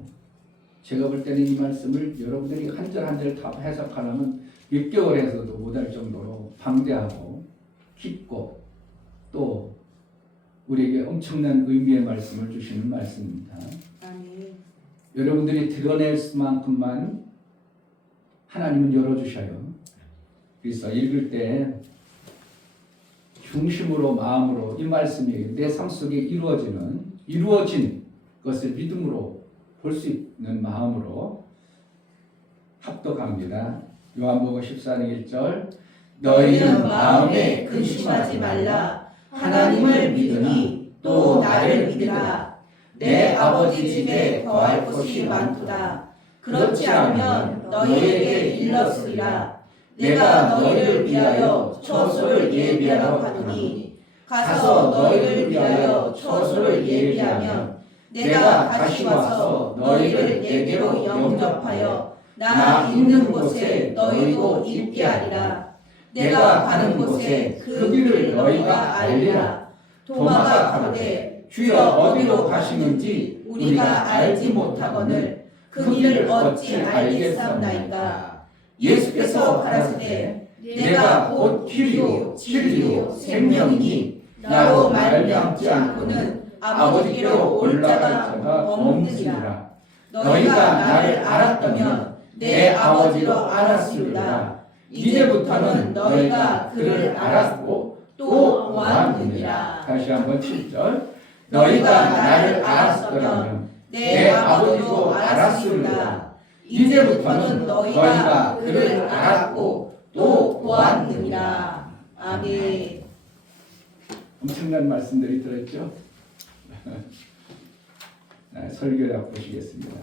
제가 볼 때는 이 말씀을 여러분들이 한 절 한 절 다 해석하려면 몇 개월에서도 못할 정도로 방대하고 깊고 또 우리에게 엄청난 의미의 말씀을 주시는 말씀입니다. 아멘. 여러분들이 드러낼 만큼만 하나님은 열어주셔요. 그래서 읽을 때 중심으로 마음으로 이 말씀이 내 삶 속에 이루어진 것을 믿음으로 볼 수 있는 마음으로 합독합니다. 요한복음 14장 1절 너희는 마음에 근심하지 말라. 하나님을 믿으니 또 나를 믿으라. 내 아버지 집에 거할 곳이 많도다. 그렇지 않으면 너희에게 일렀으리라. 내가 너희를 위하여 처소를 예비하러 가노니 가서 너희를 위하여 처소를 예비하면 내가 다시 와서 너희를 내게로 영접하여 나 있는 곳에 너희도 있게 하리라. 내가 가는 곳에 그 길을 너희가 알리라. 도마가 가로되 주여 어디로 가시는지 우리가 알지 못하거늘 그 길을 어찌 알겠사옵나이까. 예수께서 가라사대 내가 곧 길이요 진리요 생명이니 나로 말미암지 않고는 아버지께로 올 자가 없느니라. 너희가 나를 알았다면 내 아버지로 알았으리라. 이제부터는 너희가 그를 알았고 또 또한 보았느니라. 다시 한번 7절. 너희가 나를 알았더라면 내 아버지도 알았으리라. 이제부터는 너희가 그를 알았고 또 보았느니라. 아멘. 엄청난 말씀들이 들었죠? 설교를 보시겠습니다.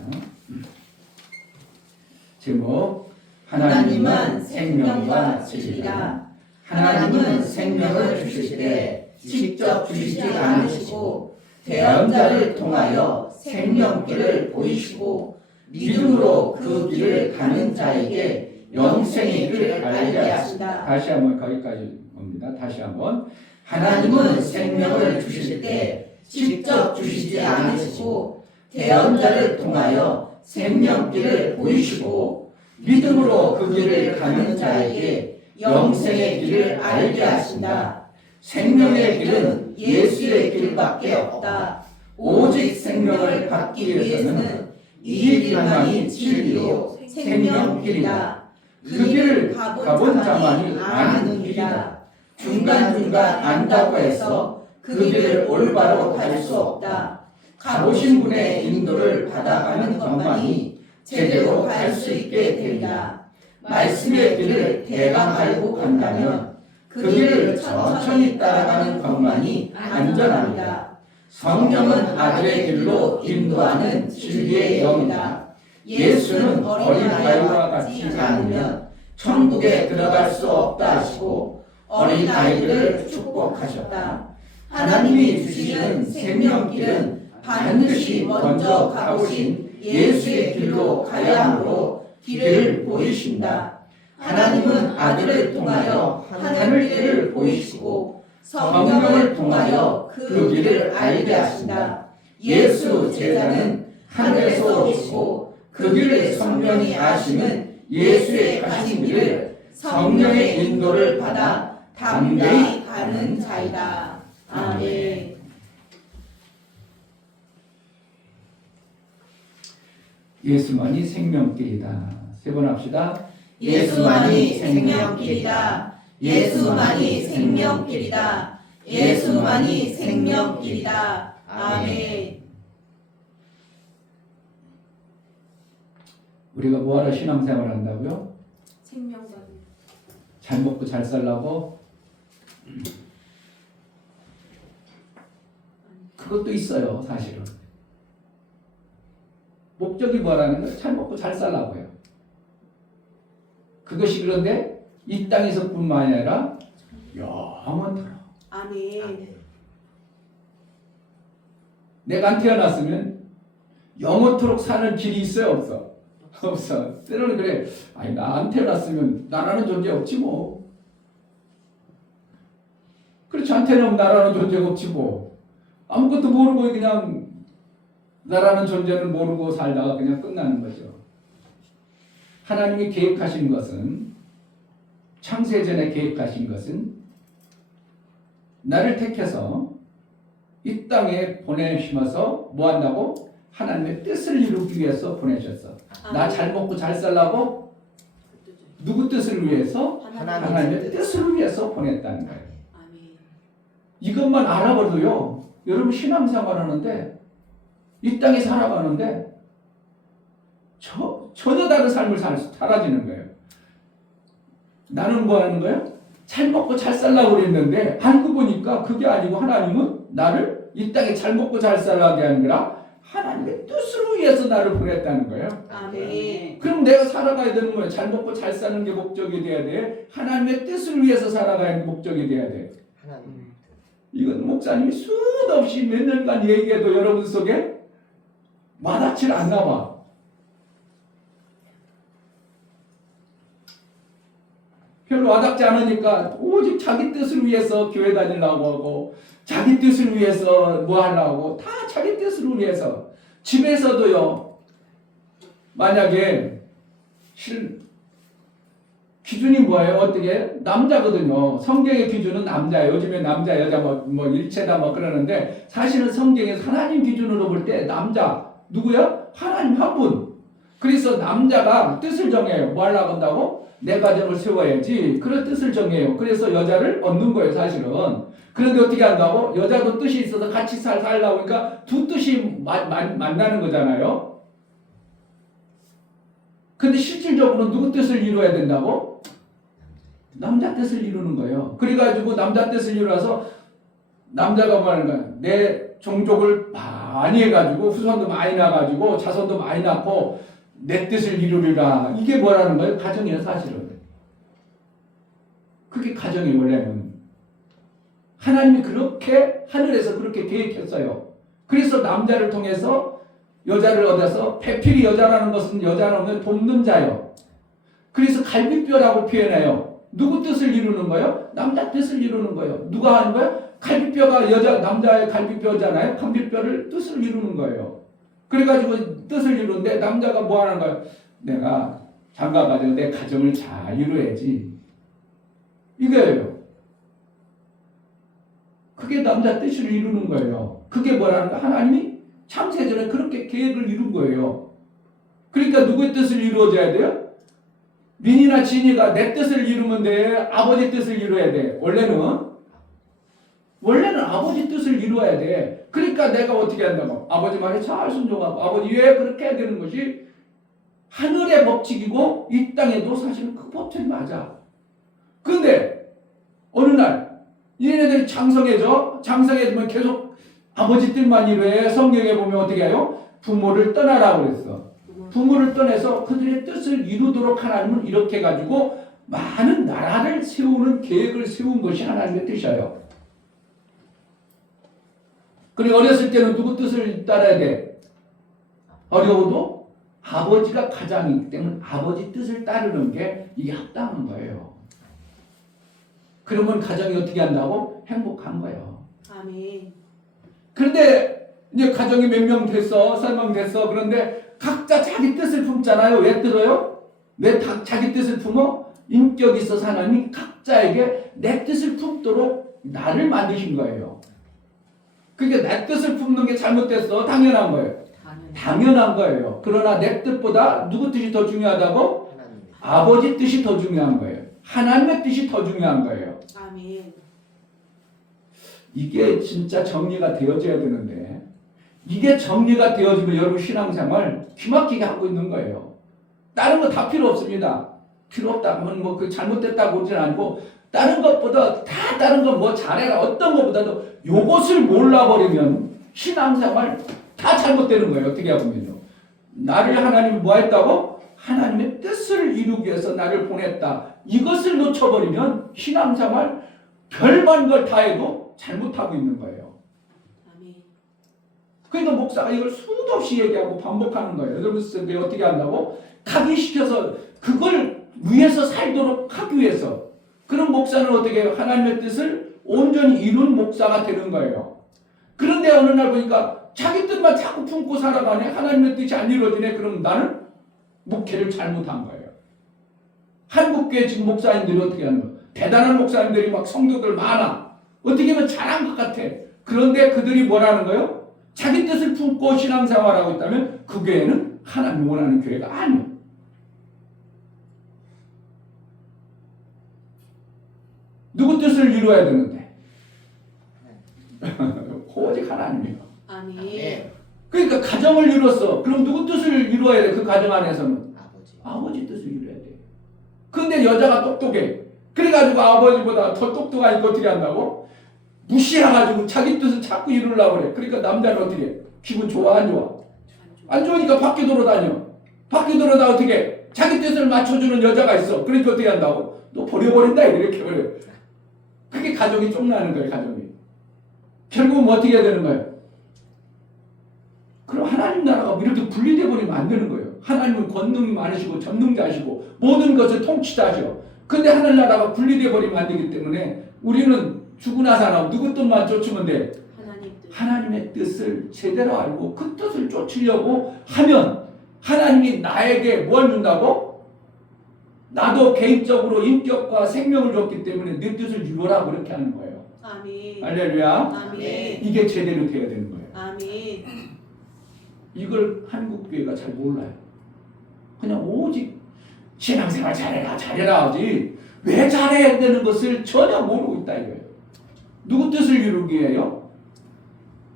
제목 하나님은 생명과 진리다. 하나님은 생명을 주실 때 직접 주시지 않으시고 대언자를 통하여 생명길을 보이시고 믿음으로 그 길을 가는 자에게 영생의 길을 알게 하신다. 다시 한번 거기까지 봅니다. 다시 한번 하나님은 생명을 주실 때 직접 주시지 않으시고 대언자를 통하여 생명길을 보이시고 믿음으로 그 길을 가는 자에게 영생의 길을 알게 하신다. 생명의 길은 예수의 길밖에 없다. 오직 생명을 받기 위해서는 이 길만이 진리요 생명길이다. 그 길을 가본 자만이 아는 길이다. 중간중간 안다고 해서 그 길을 올바로 갈 수 없다. 가보신 분의 인도를 받아가는 것만이 제대로 갈 수 있게 되리라. 말씀의 길을 대강 알고 간다면 그 길을 천천히 따라가는 것만이 안전합니다. 성령은 아들의 길로 인도하는 진리의 영이다. 예수는 어린아이와 같지 않으면 천국에 들어갈 수 없다 하시고 어린아이들을 축복하셨다. 하나님이 주시는 생명길은 반드시 먼저 가보신 예수의 길로 가야 하므로 길을 보이신다. 하나님은 아들을 통하여 하늘 길을 보이시고 성령을 통하여 그 길을 알게 하신다. 예수 제자는 하늘에서 오시고 그 길을 성령이 아시는 예수의 가신 길을 성령의 인도를 받아 담대히 가는 자이다. 아멘. 예수만이 생명길이다. 세 번 합시다. 예수만이 생명길이다. 예수만이 생명길이다. 예수만이 생명길이다. 아멘. 우리가 뭐하러 신앙생활을 한다고요? 생명과 잘 먹고 잘 살라고? 그것도 있어요, 사실은. 목적이 뭐라는 거예요? 잘 먹고 잘 살라고요. 그것이 그런데 이 땅에서뿐만 아니라 영원토록. 아멘. 내가 안 태어났으면 영원토록 사는 길이 있어요, 없어? 없어. 때로는 그래. 아니 나 안 태어났으면 나라는 존재 없지 뭐. 그렇지 안 태어나면 나라는 존재가 없지 뭐. 아무것도 모르고 그냥 나라는 존재를 모르고 살다가 그냥 끝나는 거죠. 하나님이 계획하신 것은 창세전에 계획하신 것은 나를 택해서 이 땅에 보내심어서 뭐 한다고? 하나님의 뜻을 이루기 위해서 보내셨어. 나 잘 먹고 잘 살라고? 누구 뜻을 위해서? 하나님의 뜻을 위해서 보냈다는 거예요. 아멘. 이것만 알아봐도요. 여러분 신앙생활 하는데 이 땅에 살아가는데 전혀 다른 삶을 살아지는 거예요. 나는 뭐 하는 거예요? 잘 먹고 잘 살라고 그랬는데 알고 보니까 그게 아니고 하나님은 나를 이 땅에 잘 먹고 잘 살라고 하는 거라 하나님의 뜻을 위해서 나를 보냈다는 거예요. 아멘. 그럼 내가 살아가야 되는 거예요. 잘 먹고 잘 사는 게 목적이 돼야 돼. 하나님의 뜻을 위해서 살아가야 하는 목적이 돼야 돼. 이건 목사님이 수도 없이 몇 년간 얘기해도 여러분 속에 와닿질 않나 봐. 별로 와닿지 않으니까 오직 자기 뜻을 위해서 교회 다니려고 하고 자기 뜻을 위해서 뭐 하려고 다 자기 뜻을 위해서 집에서도요. 만약에 기준이 뭐예요? 어떻게? 남자거든요. 성경의 기준은 남자예요. 요즘에 남자 여자 뭐 일체다 뭐 그러는데 사실은 성경에서 하나님 기준으로 볼 때 남자 누구야? 하나님 한 분. 그래서 남자가 뜻을 정해요. 뭐 하려고 한다고? 내 가정을 세워야지. 그런 뜻을 정해요. 그래서 여자를 얻는 거예요, 사실은. 그런데 어떻게 한다고? 여자도 뜻이 있어서 같이 살려고 하니까 두 뜻이 만나는 거잖아요. 근데 실질적으로 누구 뜻을 이루어야 된다고? 남자 뜻을 이루는 거예요. 그래가지고 남자 뜻을 이루어서 남자가 뭐 하는 거야? 내 종족을 많이 해가지고 후손도 많이 나가지고 자손도 많이 낳고 내 뜻을 이루리라. 이게 뭐라는 거예요? 가정이에요, 사실은. 그게 가정이 원래는. 하나님이 그렇게 하늘에서 그렇게 계획했어요. 그래서 남자를 통해서 여자를 얻어서 배필이 여자라는 것은 여자라는 돕는 자요. 그래서 갈비뼈라고 표현해요. 누구 뜻을 이루는 거예요? 남자 뜻을 이루는 거예요. 누가 하는 거예요? 갈비뼈가 남자의 갈비뼈잖아요. 갈비뼈를 뜻을 이루는 거예요. 그래가지고 뜻을 이루는데 남자가 뭐 하는 거예요? 내가 장가가지고 내 가정을 잘 이루어야지. 이거예요. 그게 남자 뜻을 이루는 거예요. 그게 뭐라는 거? 하나님이 창세전에 그렇게 계획을 이룬 거예요. 그러니까 누구의 뜻을 이루어줘야 돼요? 민이나 진이가 내 뜻을 이루면 돼? 아버지 뜻을 이루어야 돼? 원래는 아버지 뜻을 이루어야 돼. 그러니까 내가 어떻게 한다고? 아버지 말에 잘 순종하고 아버지 왜 그렇게 해야 되는 것이 하늘의 법칙이고 이 땅에도 사실은 그 법칙이 맞아. 근데 어느 날 얘네들이 장성해지면 계속 아버지 뜻만 이루어야. 성경에 보면 어떻게 해요? 부모를 떠나라고 그랬어. 부모를 떠나서 그들의 뜻을 이루도록 하나님은 이렇게 해가지고 많은 나라를 세우는 계획을 세운 것이 하나님의 뜻이에요. 그리고 어렸을 때는 누구 뜻을 따라야 돼? 어려워도 아버지가 가장이기 때문에 아버지 뜻을 따르는 게 이게 합당한 거예요. 그러면 가정이 어떻게 한다고? 행복한 거예요. 아멘. 그런데 이제 가정이 몇 명 됐어, 설명됐어. 그런데 각자 자기 뜻을 품잖아요. 왜 들어요? 왜 자기 뜻을 품어? 인격이 있어서 하나님이 각자에게 내 뜻을 품도록 나를 만드신 거예요. 그러니까 내 뜻을 품는 게 잘못됐어. 당연한 거예요. 당연한 거예요. 그러나 내 뜻보다 누구 뜻이 더 중요하다고? 아버지 뜻이 더 중요한 거예요. 하나님의 뜻이 더 중요한 거예요. 아멘. 이게 진짜 정리가 되어져야 되는데 이게 정리가 되어지면 여러분 신앙생활 기막히게 하고 있는 거예요. 다른 거 다 필요 없습니다. 필요 없다면 뭐 그 잘못됐다고 그러진 않고 다른 것보다 다 다른 거 뭐 잘해라 어떤 것보다도 요것을 몰라버리면 신앙생활 다 잘못되는 거예요. 어떻게 하면요. 나를 하나님이 뭐 했다고? 하나님의 뜻을 이루기 위해서 나를 보냈다. 이것을 놓쳐버리면 신앙생활 별반 걸 다 해도 잘못하고 있는 거예요. 아멘. 그러니까 목사가 이걸 수도 없이 얘기하고 반복하는 거예요. 여러분 어떻게 한다고? 각인시켜서 그걸 위해서 살도록 하기 위해서. 그런 목사는 어떻게 해요? 하나님의 뜻을 온전히 이룬 목사가 되는 거예요. 그런데 어느 날 보니까 자기 뜻만 자꾸 품고 살아가네. 하나님의 뜻이 안 이루어지네. 그럼 나는 목회를 잘못한 거예요. 한국교회 지금 목사님들이 어떻게 하는 거예요? 대단한 목사님들이 막 성도들 많아. 어떻게 하면 잘한 것 같아. 그런데 그들이 뭐라는 거예요? 자기 뜻을 품고 신앙생활하고 있다면 그 교회는 하나님 원하는 교회가 아니에요. 누구 뜻을 이루어야 되는데? 오직 하나님이에요. 아멘. 그러니까 가정을 이뤘어. 그럼 누구 뜻을 이루어야 돼? 그 가정 안에서는? 아버지 뜻을 이루어야 돼. 근데 여자가 똑똑해. 그래가지고 아버지보다 더 똑똑하니까 어떻게 한다고? 무시해가지고 자기 뜻을 자꾸 이루려고 그래. 그러니까 남자는 어떻게 해? 기분 좋아 안 좋아? 안 좋으니까 밖에 돌아다녀. 밖에 돌아다 어떻게 해? 자기 뜻을 맞춰주는 여자가 있어. 그러니까 어떻게 한다고? 너 버려버린다 이렇게 버려. 그게 가정이 쫑나는 거예요. 가정이. 결국은 뭐 어떻게 해야 되는 거예요? 그럼 하나님 나라가 이렇게 분리돼 버리면 안 되는 거예요. 하나님은 권능이 많으시고 전능자시고 모든 것을 통치자셔. 근데 하늘 나라가 분리돼 버리면 안 되기 때문에 우리는 죽으나 사나 누구 뜻만 쫓으면 돼? 하나님의 뜻을 제대로 알고 그 뜻을 쫓으려고 하면 하나님이 나에게 뭘 준다고? 나도 개인적으로 인격과 생명을 줬기 때문에 내 뜻을 이루라 그렇게 하는 거예요. 아멘. 할렐루야. 아멘. 이게 제대로 돼야 되는 거예요. 아멘. 이걸 한국 교회가 잘 몰라요. 그냥 오직 신앙생활 잘해라 하지 왜 잘해야 되는 것을 전혀 모르고 있다 이거예요. 누구 뜻을 이루기 위해요?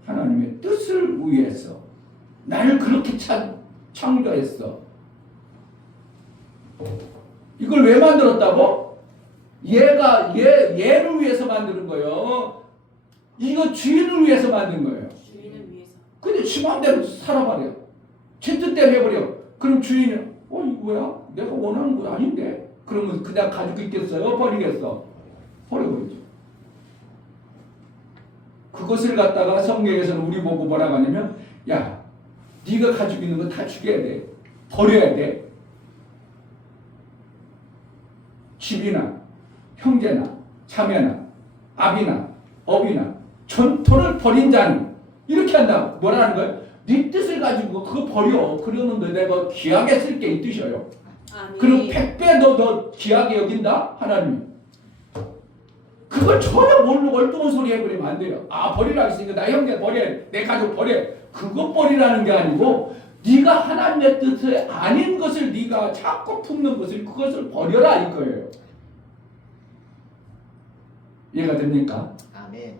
하나님의 뜻을 위해서. 나를 그렇게 창조했어. 이걸 왜 만들었다고? 얘를 위해서 만드는 거예요. 이거 주인을 위해서 만든 거예요. 주인을 위해서. 근데 지 마음대로 살아버려. 제 뜻대로 해버려. 그럼 주인이 이거 뭐야? 내가 원하는 거 아닌데? 그러면 그냥 가지고 있겠어요? 버리겠어? 버려버리죠. 그것을 갖다가 성경에서는 우리 보고 뭐라고 하냐면 야, 네가 가지고 있는 거 다 죽여야 돼. 버려야 돼. 집이나 형제나 자매나 아비나 어비나 전토를 버린 자는 이렇게 한다고. 뭐라는 거예요? 네 뜻을 가지고 그거 버려. 그러면 내가 귀하게 쓸게 이 뜻이에요. 아멘. 그럼 100배 너 귀하게 여긴다? 하나님이. 그걸 전혀 모르고 엉뚱한 소리 해버리면 안 돼요. 아, 버리라고 했으니까 나 형제 버려. 내 가족 버려. 그거 버리라는 게 아니고 네가 하나님의 뜻이 아닌 것을 네가 자꾸 품는 것을 그것을 버려라 이거예요. 이해가 됩니까? 아멘.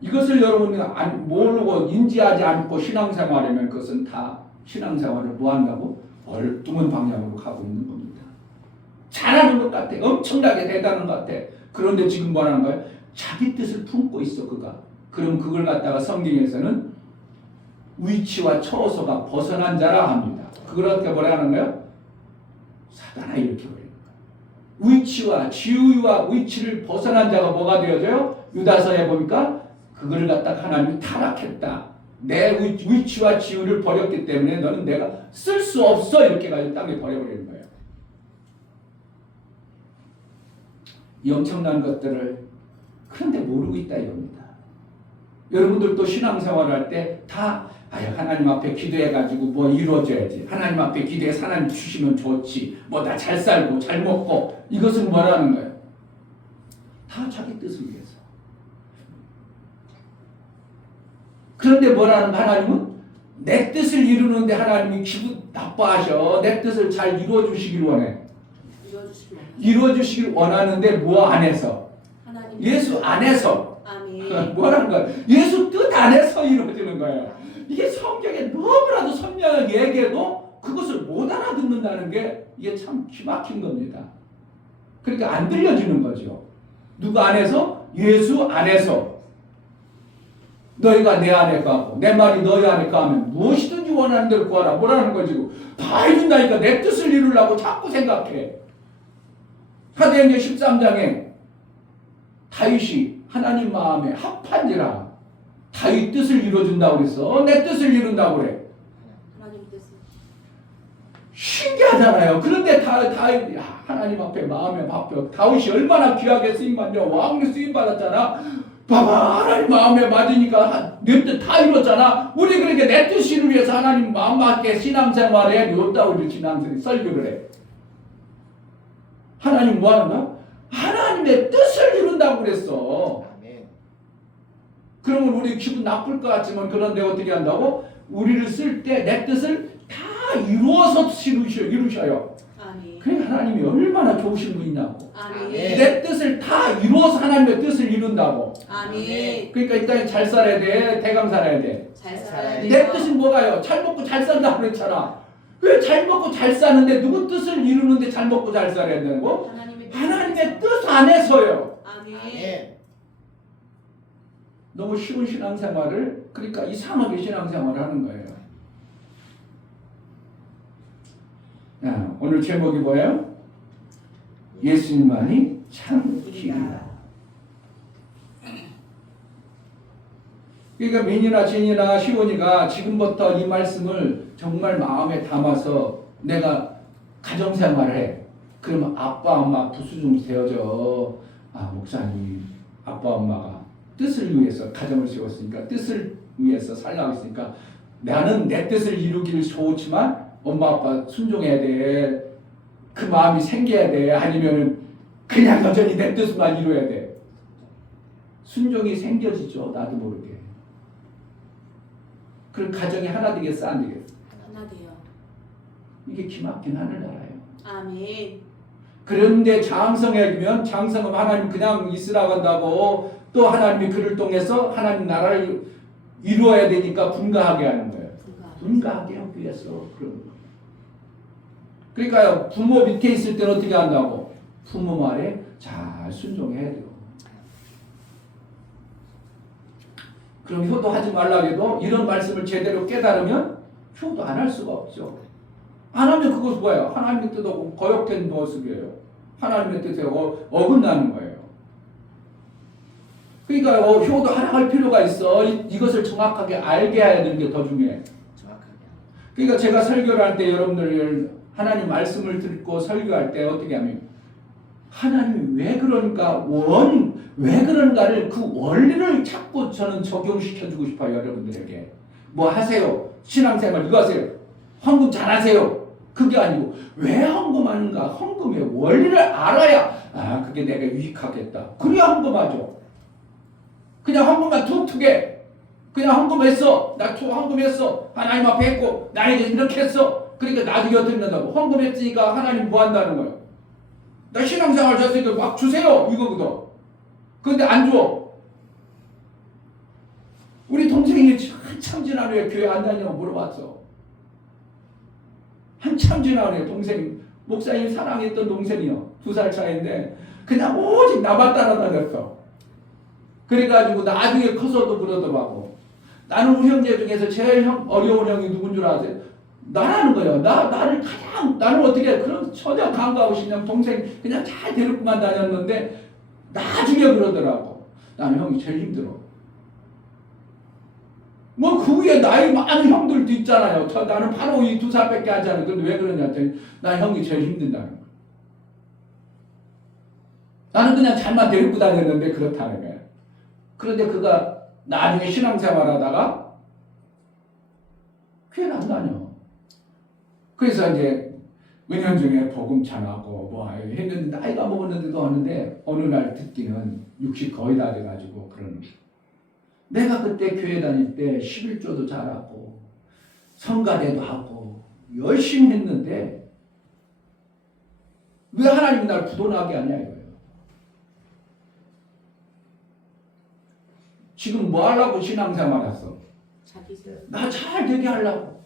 이것을 여러분이 모르고 인지하지 않고 신앙생활하면 그것은 다 신앙생활을 뭐 한다고? 얼뚱한 방향으로 가고 있는 겁니다. 잘하는 것 같아. 엄청나게 대단한 것 같아. 그런데 지금 뭐라는 거예요? 자기 뜻을 품고 있어 그가. 그럼 그걸 갖다가 성경에서는 위치와 처소가 벗어난 자라 합니다. 그걸 어떻게 뭐라는 거예요? 사단아 이렇게 버리는 거예요. 위치와 지위와 위치를 벗어난 자가 뭐가 되어져요? 유다서에 보니까 그걸 갖다가 하나님이 타락했다. 내 위치와 지위를 버렸기 때문에 너는 내가 쓸 수 없어 이렇게 가지고 땅에 버려버리는 거예요. 이 엄청난 것들을 그런데 모르고 있다 이겁니다. 여러분들도 신앙생활을 할 때 다 하나님 앞에 기도해가지고 뭐 이루어져야지. 하나님 앞에 기도해서 하나님 주시면 좋지. 뭐 나 잘 살고 잘 먹고. 이것은 뭐라는 거예요? 다 자기 뜻을 위해서. 그런데 뭐라는 거 하나님은? 내 뜻을 이루는데 하나님이 기분 나빠하셔. 내 뜻을 잘 이루어주시길 원해. 이루어주시길 원하는데 뭐 안에서? 하나님. 예수 안에서. 아멘. 뭐라는 거야? 예수 뜻 안에서 이루어지는 거예요. 이게 성경에 너무나도 선명하게 얘기해도 그것을 못 알아듣는다는 게 이게 참 기막힌 겁니다. 그러니까 안 들려주는 거죠. 누구 안에서? 예수 안에서. 너희가 내 안에 가고 내 말이 너희 안에 가면 무엇이든지 원하는 대로 구하라. 뭐라는 거지? 다 해준다니까 내 뜻을 이루려고 자꾸 생각해. 사도행전 13장에 다윗이 하나님 마음에 합한지라 다윗 뜻을 이루어준다고 그랬어. 내 뜻을 이룬다고 그래. 하나님 뜻을. 신기하잖아요. 그런데 다윗 하나님 앞에 마음에 바뀌어. 다윗이 얼마나 귀하게 쓰임받냐. 왕으로 쓰임받았잖아. 봐봐 하나님 마음에 맞으니까 내 뜻 다 이뤘잖아. 우리 그렇게 내 뜻을 위해서 하나님 마음 맞게 신앙생활에 이뤘다고 우리 신앙생활 설교를 해. 하나님 뭐 하는가? 하나님의 뜻을 이룬다고 그랬어. 아멘. 그러면 우리 기분 나쁠 것 같지만 그런데 어떻게 한다고? 우리를 쓸 때 내 뜻을 다 이루어서 이루셔요. 아멘. 그러니까 하나님이 얼마나 좋으신 분이냐고. 아멘. 내 뜻을 다 이루어서 하나님의 뜻을 이룬다고. 아멘. 그러니까 일단 잘 살아야 돼. 대강 살아야 돼. 잘 살아야 돼요. 내 뜻은 뭐가요? 잘 먹고 잘 산다고 그랬잖아. 왜 잘 먹고 잘 사는데 누구 뜻을 이루는데 잘 먹고 잘 살아야 되고? 하나님의 뜻 안에서요. 아멘. 아멘. 너무 쉬운 신앙생활을 그러니까 이상하게 신앙생활을 하는 거예요. 야, 오늘 제목이 뭐예요? 예수님만이 참 길이다. 그러니까 민이나 진이나 시온이가 지금부터 이 말씀을 정말 마음에 담아서 내가 가정생활을 해. 그러면 아빠 엄마 부수 좀 세워줘. 아 목사님 아빠 엄마가 뜻을 위해서 가정을 세웠으니까 뜻을 위해서 살라고 했으니까 나는 내 뜻을 이루기를 좋지만 엄마 아빠 순종해야 돼. 그 마음이 생겨야 돼. 아니면은 그냥 여전히 내 뜻만 이루어야 돼. 순종이 생겨지죠. 나도 모르게. 그럼 가정이 하나 되겠어 안 되겠어? 하나 되어. 이게 기막힌 하늘나라예요. 아멘. 그런데 장성해지면 장성하면 하나님 그냥 있으라고 한다고 또 하나님이 그를 통해서 하나님 나라를 이루어야 되니까 분가하게 하는 거예요. 분가하게 하기 위해서 그런 거예요. 그러니까요, 부모 밑에 있을 때는 어떻게 한다고? 부모 말에 잘 순종해야 돼요. 그럼 효도하지 말라 해도 이런 말씀을 제대로 깨달으면 효도 안 할 수가 없죠. 안 하면 그것은 뭐예요? 하나님의 뜻하고 거역된 모습이에요. 하나님의 뜻에 어긋나는 거예요. 그러니까 효도 하나 할 필요가 있어. 이것을 정확하게 알게 해야 되는 게 더 중요해. 정확하게. 그러니까 제가 설교를 할 때 여러분들 하나님 말씀을 듣고 설교할 때 어떻게 하면 하나님이 왜 그런가 왜 그런가를 그 원리를 자꾸 저는 적용시켜주고 싶어요. 여러분들에게 뭐 하세요? 신앙생활 이거 하세요. 헌금 잘하세요. 그게 아니고 왜 헌금하는가? 헌금의 원리를 알아야 그게 내가 유익하겠다. 그래야 헌금하죠. 그냥 헌금만 툭툭해. 그냥 헌금했어. 나 헌금했어. 하나님 앞에 했고 나에게 이렇게 했어. 그러니까 나도 어떻게 된다고. 헌금했으니까 하나님 뭐 한다는 거예요. 나 신앙생활 잘했으니까 막 주세요. 이거거든. 근데 안 줘. 우리 동생이 한참 지난 후에 교회 안 다니냐고 물어봤어. 한참 지난 후에 동생, 목사님 사랑했던 동생이요. 2살 차이인데 그냥 오직 나만 따라다녔어. 그래가지고 나중에 커서도 그러더라고. 나는 우리 형제 중에서 제일 어려운 형이 누군 줄 아세요? 나라는 거예요. 나는 어떻게 그런 전혀 간과하고 그냥 동생 그냥 잘 데리고만 다녔는데 나중에 그러더라고. 나는 형이 제일 힘들어. 뭐 그 위에 나이 많은 형들도 있잖아요. 나는 바로 이 2살밖에 안 자는. 근데 왜 그러냐 했더니 나 형이 제일 힘든다는 거야. 나는 그냥 잘만 데리고 다녔는데 그렇다는 거야. 그런데 그가 나중에 신앙생활하다가 교회를 안 다녀. 그래서 이제 은연중에 복음 전하고 뭐 했는데 나이가 먹었는데도 하는데 어느 날 듣기는 60 거의 다 돼가지고 그러는 거야. 내가 그때 교회 다닐 때 11조도 잘하고 성가대도 하고 열심히 했는데 왜 하나님이 날 부도나게 하냐 이거예요. 지금 뭐 하려고 신앙생활 했어? 나 잘 되게 하려고.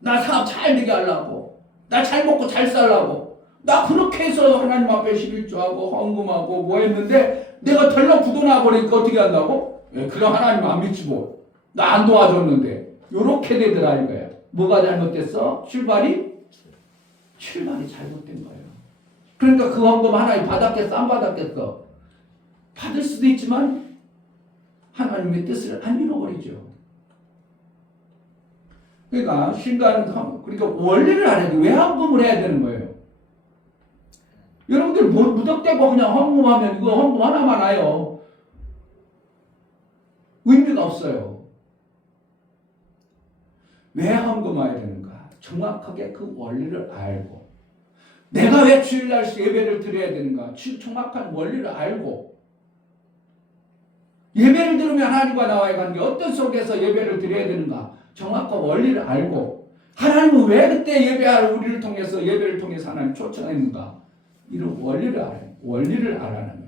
나 사업 잘 되게 하려고. 나 잘 먹고 잘 살라고. 나 그렇게 해서 하나님 앞에 11조하고 헌금하고 뭐 했는데 내가 덜렁 부도나 버리니까 어떻게 한다고? 그럼 하나님 안 믿지 뭐. 나 안 도와줬는데. 요렇게 되더라 이거야. 뭐가 잘못됐어? 출발이 잘못된 거예요. 그러니까 그 헌금 하나님 받았겠어? 안 받았겠어? 받을 수도 있지만 하나님의 뜻을 안 이루어버리죠. 그러니까 신가는 그러니까 원리를 알아야 돼. 왜 헌금을 해야 되는 거예요? 여러분들 무덕대고 그냥 헌금하면 이거 헌금 하나만 와요. 의미가 없어요. 왜 헌금해야 되는가? 정확하게 그 원리를 알고 내가 왜 주일날 예배를 드려야 되는가? 정확한 원리를 알고 예배를 들으면 하나님과 나와의 관계 어떤 속에서 예배를 드려야 되는가? 정확한 원리를 알고 하나님은 왜 그때 예배할 우리를 통해서 예배를 통해서 하나님 초청했는가? 이런 원리를 알아는 거예요.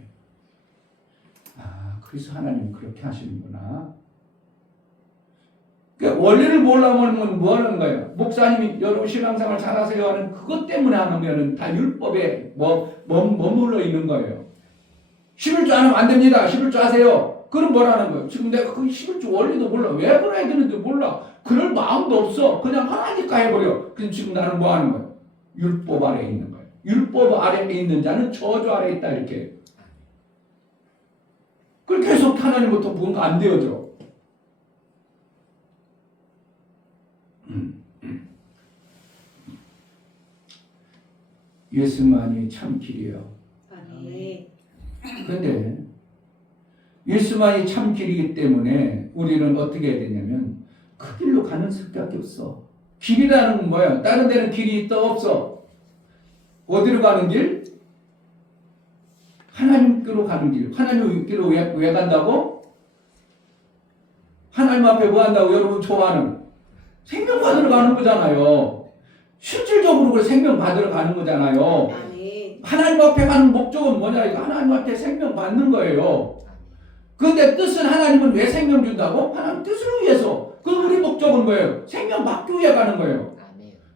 그래서 하나님은 그렇게 하시는구나. 그러니까 원리를 모르면 뭐 하는 거예요? 목사님이 여러분 신앙생활 잘하세요 하는 그것 때문에 하면 다 율법에 머물러 있는 거예요. 11조 안 하면 안 됩니다. 11조 하세요. 그럼 뭐라는 거예요? 지금 내가 그 11조 원리도 몰라. 왜 그래야 되는지 몰라. 그럴 마음도 없어. 그냥 하나니까 해버려. 그럼 지금 나는 뭐 하는 거예요? 율법 아래에 있는 거예요. 율법 아래에 있는 자는 저주 아래에 있다 이렇게. 그걸 계속 하나님부터 뭔가 안 되어져. 예수만이 참 길이에요. 아멘. 그런데 예수만이 참 길이기 때문에 우리는 어떻게 해야 되냐면 그 길로 가는 수밖에 없어. 길이라는 건 뭐야? 다른 데는 길이 있다 없어. 어디로 가는 길? 하나님께로 가는 길. 하나님께로 왜 간다고? 하나님 앞에 뭐 한다고 여러분 좋아하는 생명 받으러 가는 거잖아요. 실질적으로 그 생명 받으러 가는 거잖아요. 아멘. 하나님 앞에 가는 목적은 뭐냐? 이거 하나님 앞에 생명 받는 거예요. 그런데 뜻은 하나님은 왜 생명 준다고? 하나님 뜻을 위해서. 그 우리 목적은 뭐예요? 생명 받기 위해 가는 거예요.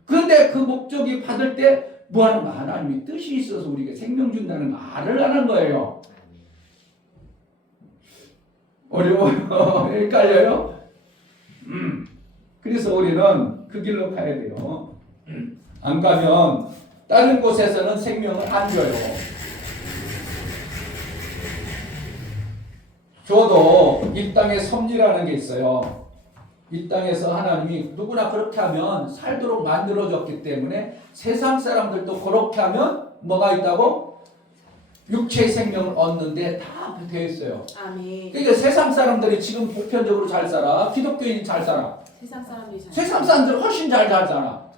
그런데 그 목적이 받을 때 뭐 하는 거? 하나님이 뜻이 있어서 우리에게 생명 준다는 거 알을 하는 거예요. 어려워요. 헷갈려요? 그래서 우리는 그 길로 가야 돼요. 안 가면 다른 곳에서는 생명을 안 줘요. 줘도 이 땅에 섭리라는 게 있어요. 이 땅에서 하나님이 누구나 그렇게 하면 살도록 만들어졌기 때문에 세상 사람들도 그렇게 하면 뭐가 있다고? 육체의 생명을 얻는데 다 되어 있어요. 아멘. 그러니까 세상 사람들이 지금 보편적으로 잘 살아. 기독교인이 잘 살아. 세상 사람들이 잘. 세상 사람들 훨씬 잘 살잖아.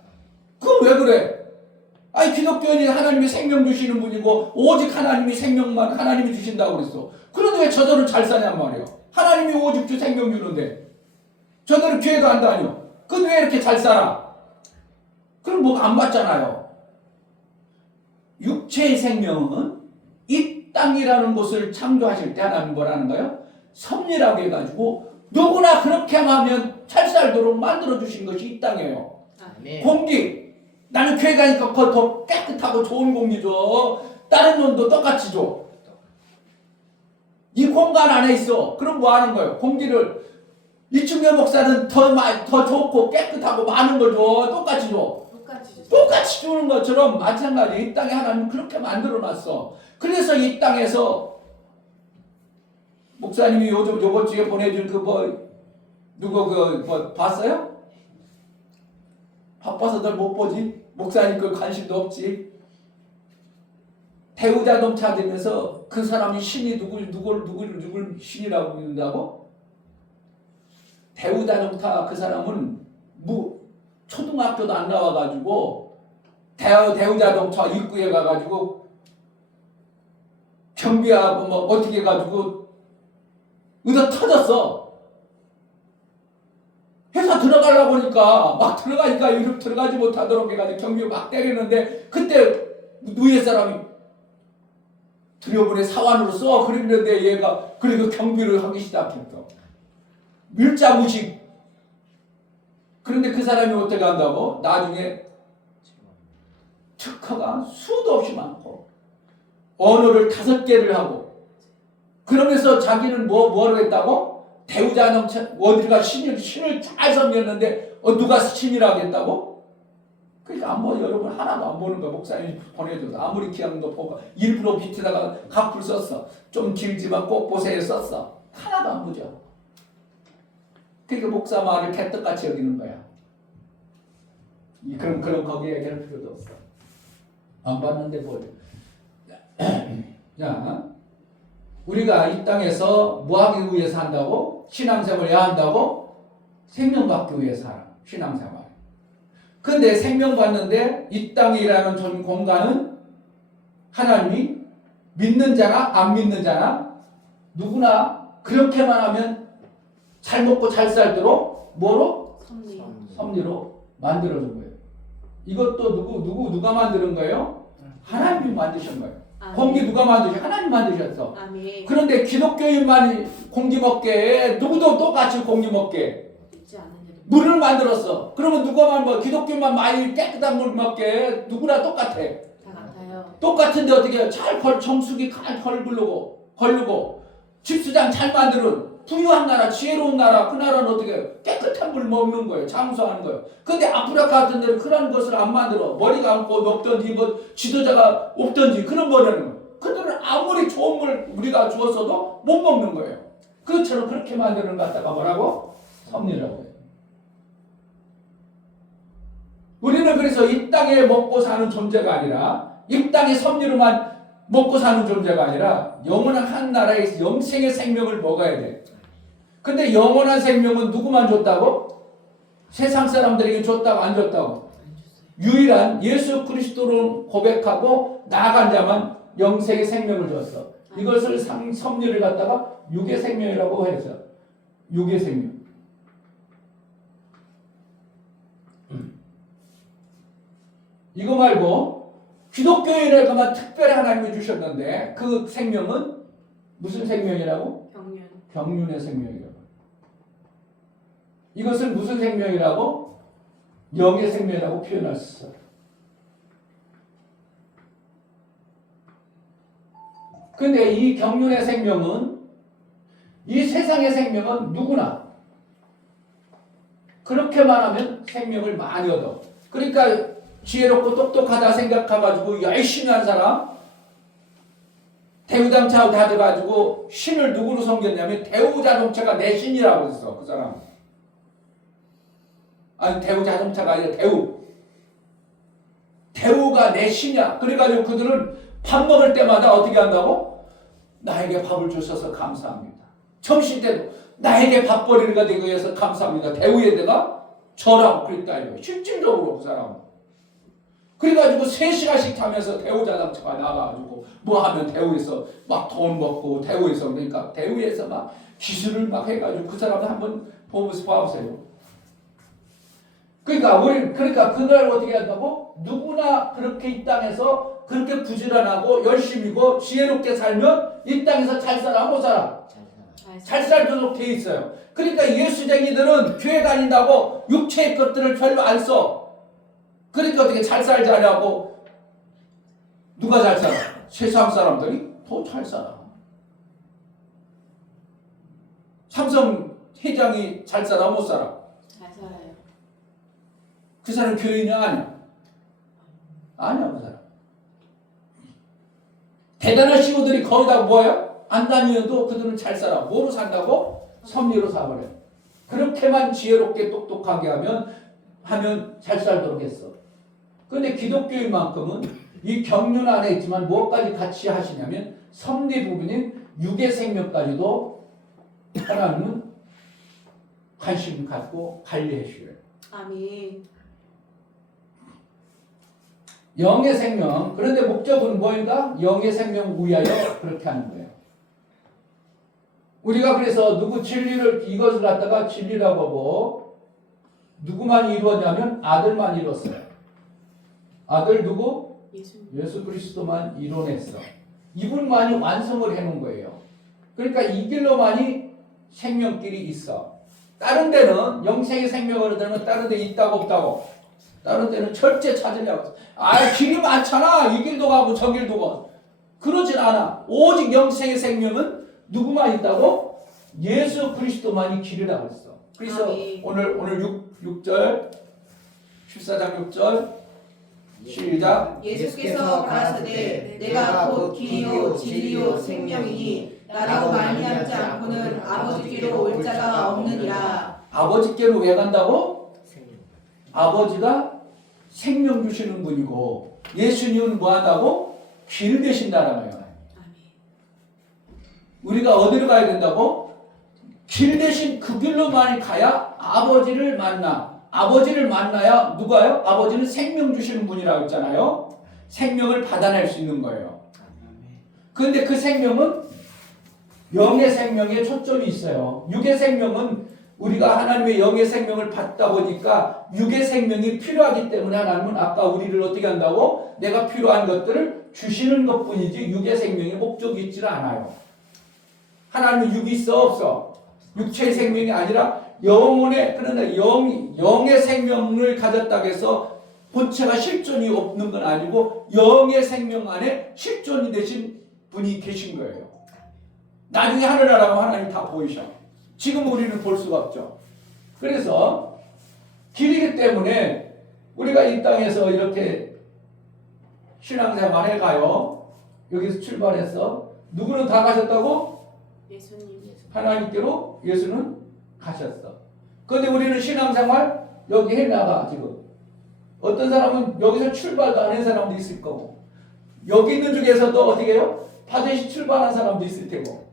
그건 왜 그래? 아니 기독교인이 하나님이 생명 주시는 분이고 오직 하나님이 생명만 하나님이 주신다고 그랬어. 그런데 왜 저들은 잘 사냔 말이에요. 하나님이 오직 주 생명 주는데 저들은 교회도 안 다녀. 그건 왜 이렇게 잘 살아? 그럼 뭐가 안 맞잖아요. 육체의 생명은 이 땅이라는 곳을 창조하실 때 하나님 뭐라는 거예요? 섭리라고 해가지고 누구나 그렇게 하면 잘 살도록 만들어주신 것이 이 땅이에요. 공기. 나는 교회 가니까 더 깨끗하고 좋은 공기 줘. 다른 놈도 똑같이 줘. 이 공간 안에 있어. 그럼 뭐 하는 거예요? 공기를 이충현 목사는 더 좋고 깨끗하고 많은 걸 줘. 똑같이 줘. 똑같이 주는 것처럼 마찬가지 이 땅에 하나님 그렇게 만들어놨어. 그래서 이 땅에서 목사님이 요번 주에 보내준 누구 봤어요? 바빠서들 못 보지. 목사님 그 관심도 없지. 대우자동차 되면서 그 사람이 신이 누굴 신이라고 믿는다고? 대우자동차 그 사람은 초등학교도 안 나와가지고 대우자동차 입구에 가가지고 경비하고 뭐 어떻게 해가지고 의도 터졌어. 회사 들어가려고 하니까 막 들어가니까 이렇게 들어가지 못하도록 해가지고 경비가 막 때리는데 그때 위에 사람이 들여보내 사원으로 써. 그랬는데 얘가 그리고 경비를 하기 시작했어. 밀자무식. 그런데 그 사람이 어떻게 한다고? 나중에 특허가 수도 없이 많고 언어를 5개를 하고 그러면서 자기는 뭐로 했다고? 대우자동차 어디가 신을 잘 섬겼는데 누가 신이라고 했다고? 그러니까 여러분 하나도 안 보는 거야. 목사님이 보내줘서 아무리 귀한 거 보고 일부러 밑에다가 각풀 썼어. 좀 길지만 꼭 보세요 썼어. 하나도 안 보죠. 그러니까 목사 말을 개떡같이 여기는 거야. 그럼 거기에 얘기할 필요도 없어. 안 봤는데 뭘. 자, 우리가 이 땅에서 뭐 하기 위해서 한다고? 신앙생활을 해야 한다고? 생명받기 위해서 살아. 신앙생활. 근데 생명받는데 이 땅이라는 공간은 하나님이 믿는 자나 안 믿는 자나 누구나 그렇게만 하면 잘 먹고 잘 살도록 뭐로? 섭리로 만들어준 거예요. 이것도 누가 만드는 거예요? 하나님이 만드신 거예요. 아멘. 공기 누가 만드셨어요? 하나님 만드셨어. 아멘. 그런데 기독교인만 공기 먹게 누구도 똑같이 공기 먹게 물을 만들었어. 그러면 기독교인만 많이 깨끗한 물 먹게 누구나 똑같아. 똑같은데 어떻게 해요? 정수기 잘 걸르고 집수장 잘 만드는 부유한 나라, 지혜로운 나라, 그 나라는 어떻게 해요? 깨끗한 물 먹는 거예요. 장수하는 거예요. 근데 아프리카 같은 데는 그런 것을 안 만들어. 머리가 없고 높든지 지도자가 없든지 그런 머리는 거예요. 그들은 아무리 좋은 물 우리가 주었어도 못 먹는 거예요. 그것처럼 그렇게 만드는 것 갖다가 뭐라고? 섭리라고 해요. 우리는 그래서 이 땅에 먹고 사는 존재가 아니라 이 땅의 섭리로만 먹고 사는 존재가 아니라 영원한 한 나라의 영생의 생명을 먹어야 돼. 근데 영원한 생명은 누구만 줬다고? 세상 사람들에게 줬다고 안 줬다고? 유일한 예수 그리스도를 고백하고 나아간 자만 영생의 생명을 줬어. 이것을 섭리를 갖다가 육의 생명이라고 해서 육의 생명. 이거 말고 기독교인에게만 특별히 하나님이 주셨는데 그 생명은 무슨 생명이라고? 경륜. 경륜의 생명이라고. 이것을 무슨 생명이라고? 영의 생명이라고 표현할 수 있어요. 근데 이 경륜의 생명은 이 세상의 생명은 누구나 그렇게만 하면 생명을 많이 얻어. 그러니까 지혜롭고 똑똑하다 생각해가지고 열심히 한 사람 대우자동차 가져가지고 신을 누구로 섬겼냐면 대우자동차가 내 신이라고 했어. 그 사람. 아니 대우자동차가 아니라 대우가 내 신이야. 그래가지고 그들은 밥 먹을 때마다 어떻게 한다고? 나에게 밥을 주셔서 감사합니다. 점심 때도 나에게 밥벌이가 되기 위해서 감사합니다. 대우에다가 절하고 그랬다 이거. 실질적으로 그 사람은. 그래가지고 3시간씩 타면서 대우자동차가 나가가지고 뭐 하면 대우에서 막 돈 먹고 대우에서 그러니까 대우에서 막 기술을 막 해가지고 그 사람을 한번 보면서 봐보세요. 그러니까 그걸 어떻게 한다고? 누구나 그렇게 이 땅에서 그렇게 부지런하고 열심히고 지혜롭게 살면 이 땅에서 잘 살아 못 살아? 잘 살도록 돼 있어요. 그러니까 예수쟁이들은 교회 다닌다고 육체의 것들을 별로 안 써. 그러니까 어떻게 잘 살자냐고. 누가 잘 살아? 세상 사람들이 더 잘 살아. 삼성 회장이 잘 살아 못 살아? 잘 살아요. 그 사람 교인이 아니야. 아니야 그 사람. 대단한 CEO들이 거의 다 뭐예요? 안 다니어도 그들은 잘 살아. 뭐로 산다고? 섭리로 살아버려. 그렇게만 지혜롭게 똑똑하게 하면 잘 살도록 했어. 그런데 기독교인만큼은 이 경륜 안에 있지만 무엇까지 같이 하시냐면 섭리 부분인 육의 생명까지도 하나님은 관심을 갖고 관리해 주셔요. 아멘. 영의 생명. 그런데 목적은 뭐인가? 영의 생명 위하여 그렇게 하는 거예요. 우리가 그래서 이것을 갖다가 진리라고 하고 누구만 이루었냐면 아들만 이뤘어요. 아들 누구? 예수 그리스도만 이뤄냈어. 이분만이 완성을 해놓은 거예요. 그러니까 이 길로만이 생명길이 있어. 다른 데는 영생의 생명을 얻으면 다른 데 있다고 없다고. 다른 데는 철제 찾으려고. 길이 많잖아. 이 길도 가고 저 길도 가고. 그러진 않아. 오직 영생의 생명은 누구만 있다고? 예수 그리스도만이 길이라고 했어. 그래서 아멘. 오늘 6절 14장 6절 시작. 예수께서 가라사대 내가 곧 길이요 진리요 생명이니 나로 말미암지 않고는 아버지께로 올 자가 없느니라. 아버지께로 왜 간다고? 아버지가 생명 주시는 분이고 예수님은 뭐 한다고? 길 되신다는 거예요. 우리가 어디로 가야 된다고? 길 대신 그 길로만 가야 아버지를 만나. 아버지를 만나야 누가요? 아버지는 생명 주시는 분이라고 했잖아요. 생명을 받아낼 수 있는 거예요. 그런데 그 생명은 영의 생명에 초점이 있어요. 육의 생명은 우리가 하나님의 영의 생명을 받다 보니까 육의 생명이 필요하기 때문에 하나님은 아까 우리를 어떻게 한다고? 내가 필요한 것들을 주시는 것뿐이지 육의 생명에 목적이 있지 않아요. 하나님은 육이 있어 없어? 육체의 생명이 아니라 영혼의 그러나 영의 생명을 가졌다고 해서 본체가 실존이 없는 건 아니고 영의 생명 안에 실존이 되신 분이 계신 거예요. 나중에 하늘나라가 하나님 다 보이셔. 지금 우리는 볼 수가 없죠. 그래서 길이기 때문에 우리가 이 땅에서 이렇게 신앙생활 해가요. 여기서 출발해서 누구는 다 가셨다고? 예수님. 하나님께로 예수는 가셨어. 그런데 우리는 신앙생활 여기 해나가 지금. 어떤 사람은 여기서 출발도 안 한 사람도 있을 거고 여기 있는 중에서도 어떻게 해요? 반드시 출발한 사람도 있을 테고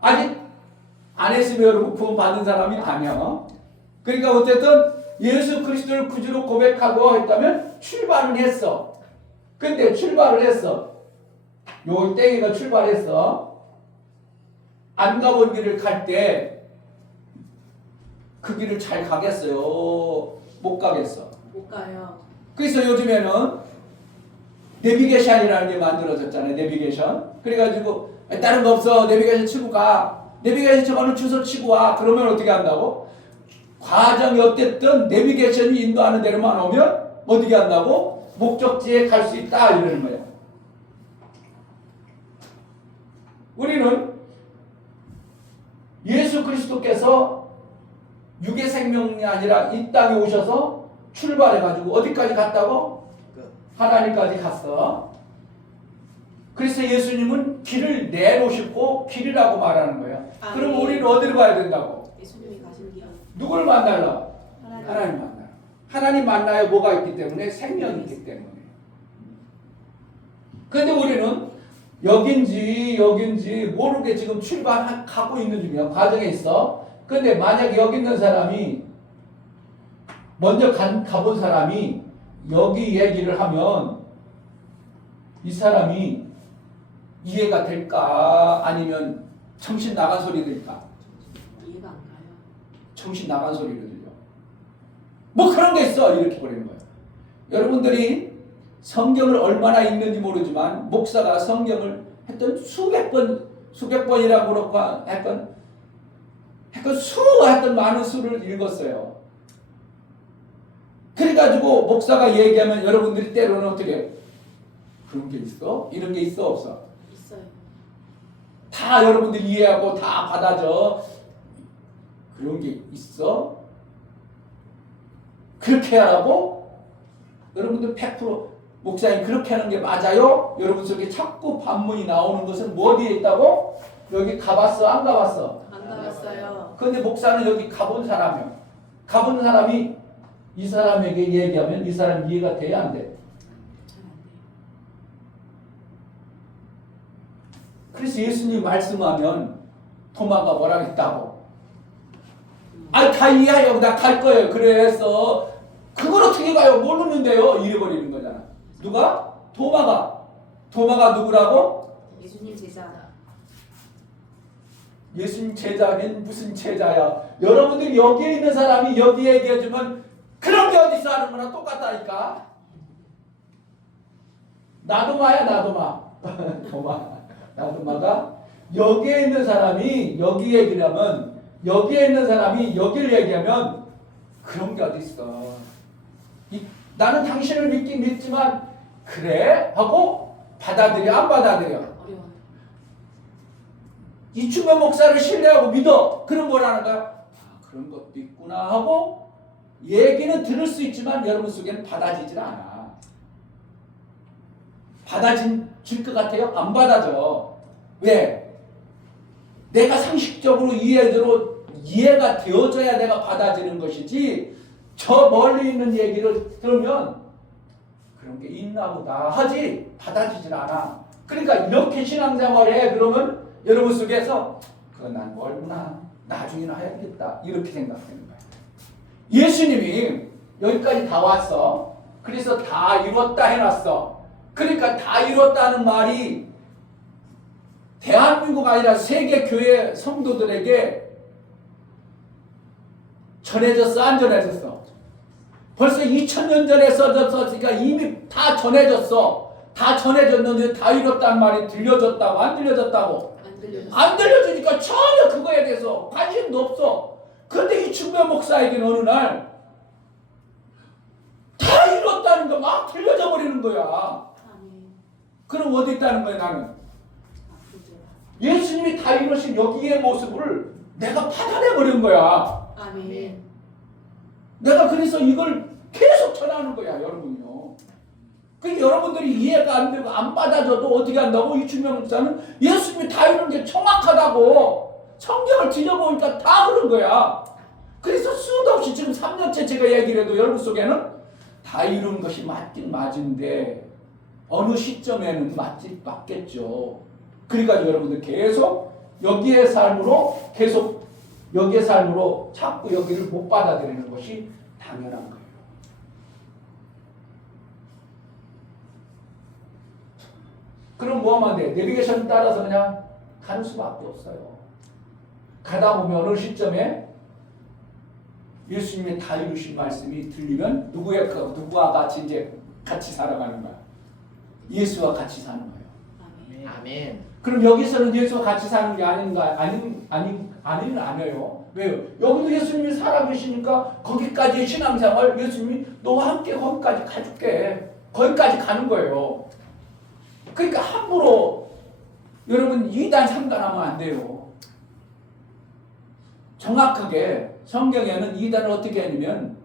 아직 안 했으면 여러분 구원 받은 사람이 아니야. 그러니까 어쨌든 예수 그리스도를 구주로 고백하고 했다면 출발은 했어. 근데 출발을 했어. 요 땡이가 출발했어. 안 가본 길을 갈 때 그 길을 잘 가겠어요? 못 가겠어? 못 가요. 그래서 요즘에는 내비게이션이라는 게 만들어졌잖아요. 내비게이션. 그래가지고 다른 거 없어. 내비게이션 치고 가. 내비게이션 치고는 주소 치고 와. 그러면 어떻게 한다고? 과정이 어땠든 내비게이션이 인도하는 데로만 오면 어떻게 한다고? 목적지에 갈 수 있다 이러는 거예요. 우리는 예수 그리스도께서 육의 생명이 아니라 이 땅에 오셔서 출발해가지고 어디까지 갔다고? 하나님까지 갔어. 그래서 예수님은 길을 내놓으시고 길이라고 말하는 거예요. 그럼 우리는 어디로 가야 된다고? 예수님이 가신 길. 누구를 만나려? 하나님. 하나님 만나요. 하나님 만나야 뭐가 있기 때문에? 생명이 있기 때문에. 그런데 우리는 여긴지 모르게 지금 출발하고 있는 중이야. 과정에 있어. 그런데 만약 여기 있는 사람이 먼저 가본 사람이 여기 얘기를 하면 이 사람이 이해가 될까? 아니면 정신 나간 소리 들까? 이해가 안 가요. 정신 나간 소리를 들려. 뭐 그런 게 있어. 이렇게 버리는 거예요. 여러분들이 성경을 얼마나 읽는지 모르지만 목사가 성경을 했던 수백 번이라고 그렇고 했던 많은 수를 읽었어요. 그래가지고 목사가 얘기하면 여러분들이 때로는 어떻게 그런 게 있어? 이런 게 있어? 없어? 있어요. 다 여러분들이 이해하고 다 받아줘. 그런 게 있어? 그렇게 하라고? 여러분들 100% 목사님 그렇게 하는 게 맞아요? 여러분 속에 자꾸 반문이 나오는 것은 뭐 어디에 있다고? 여기 가봤어? 안 가봤어? 안 가봤어요. 그런데 목사는 여기 가본 사람이야. 가본 사람이 이 사람에게 얘기하면 이 사람 이해가 돼야 안 돼? 잘 안 돼요. 그래서 예수님 말씀하면 토마가 뭐라 했다고? 아, 다 이해해요. 나 갈 거예요. 그래서 그걸 어떻게 가요? 모르는데요. 이래버리는 거잖아. 누가? 토마가 누구라고? 예수님 제자. 예수님 제자긴 무슨 제자야. 여러분들 여기에 있는 사람이 여기 얘기해주면 그런 게 어디서 하는 거나 똑같다니까. 나도마야 나도마. 나도마가 여기에 있는 사람이 여기 얘기를 하면 여기에 있는 사람이 여기를 얘기하면 그런 게 어딨어. 나는 당신을 믿긴 믿지만 그래? 하고 받아들여 안 받아들여? 어려워요. 이충만 목사를 신뢰하고 믿어. 그럼 뭐라는 거야? 아, 그런 것도 있구나 하고 얘기는 들을 수 있지만 여러분 속에는 받아지질 않아. 받아질 것 같아요? 안 받아져. 왜? 내가 상식적으로 이해가 되어져야 내가 받아지는 것이지 저 멀리 있는 얘기를 들으면 그런 게 있나 보다 하지 받아지질 않아. 그러니까 이렇게 신앙생활해 그러면 여러분 속에서 그건 난 멀구나 나중에는 해야겠다 이렇게 생각하는 거야. 예수님이 여기까지 다 왔어. 그래서 다 이뤘다 해놨어. 그러니까 다 이뤘다는 말이 대한민국 아니라 세계 교회 성도들에게 전해졌어 안 전해졌어? 벌써 2000년 전에 써졌으니까 이미 다 전해졌어. 다 전해졌는데 다 이뤘단 말이 들려졌다고 안 들려졌다고? 안 들려요. 안 들려주니까 전혀 그거에 대해서 관심도 없어. 그런데 이 중배 목사에게는 어느 날 다 이뤘다는 거 막 들려져 버리는 거야. 아멘. 그럼 어디 있다는 거야 나는? 아프죠. 예수님이 다 이루신 여기의 모습을 내가 받아내 버린 거야. 아멘. 내가 그래서 이걸 계속 전하는 거야 여러분요. 그 여러분들이 이해가 안 되고 안 받아줘도 어떻게 한다고? 이충명 목사는 예수님이 다 이룬 게 정확하다고 성경을 뒤져보니까 다 그런 거야. 그래서 수도 없이 지금 3년째 제가 얘기를 해도 여러분 속에는 다 이룬 것이 맞긴 맞은데 어느 시점에는 맞겠죠. 그러니까 여러분들 계속 여기의 삶으로 자꾸 여기를 못 받아들이는 것이 당연한 거예요. 그럼 뭐 하면 돼? 내비게이션 따라서 그냥 가는 수밖에 없어요. 가다 보면 어느 시점에 예수님의 다 이루신 말씀이 들리면 누구와 같이 이제 같이 살아가는 거야. 예수와 같이 사는 거예요. 아멘. 그럼 여기서는 예수와 같이 사는 게 아닌가? 아니는 아니에요. 왜요? 여기도 예수님이 살아계시니까 거기까지의 신앙생활 예수님이 너와 함께 거기까지 가줄게. 거기까지 가는 거예요. 그러니까 함부로 여러분 2단 3단 하면 안 돼요. 정확하게 성경에는 2단을 어떻게 하냐면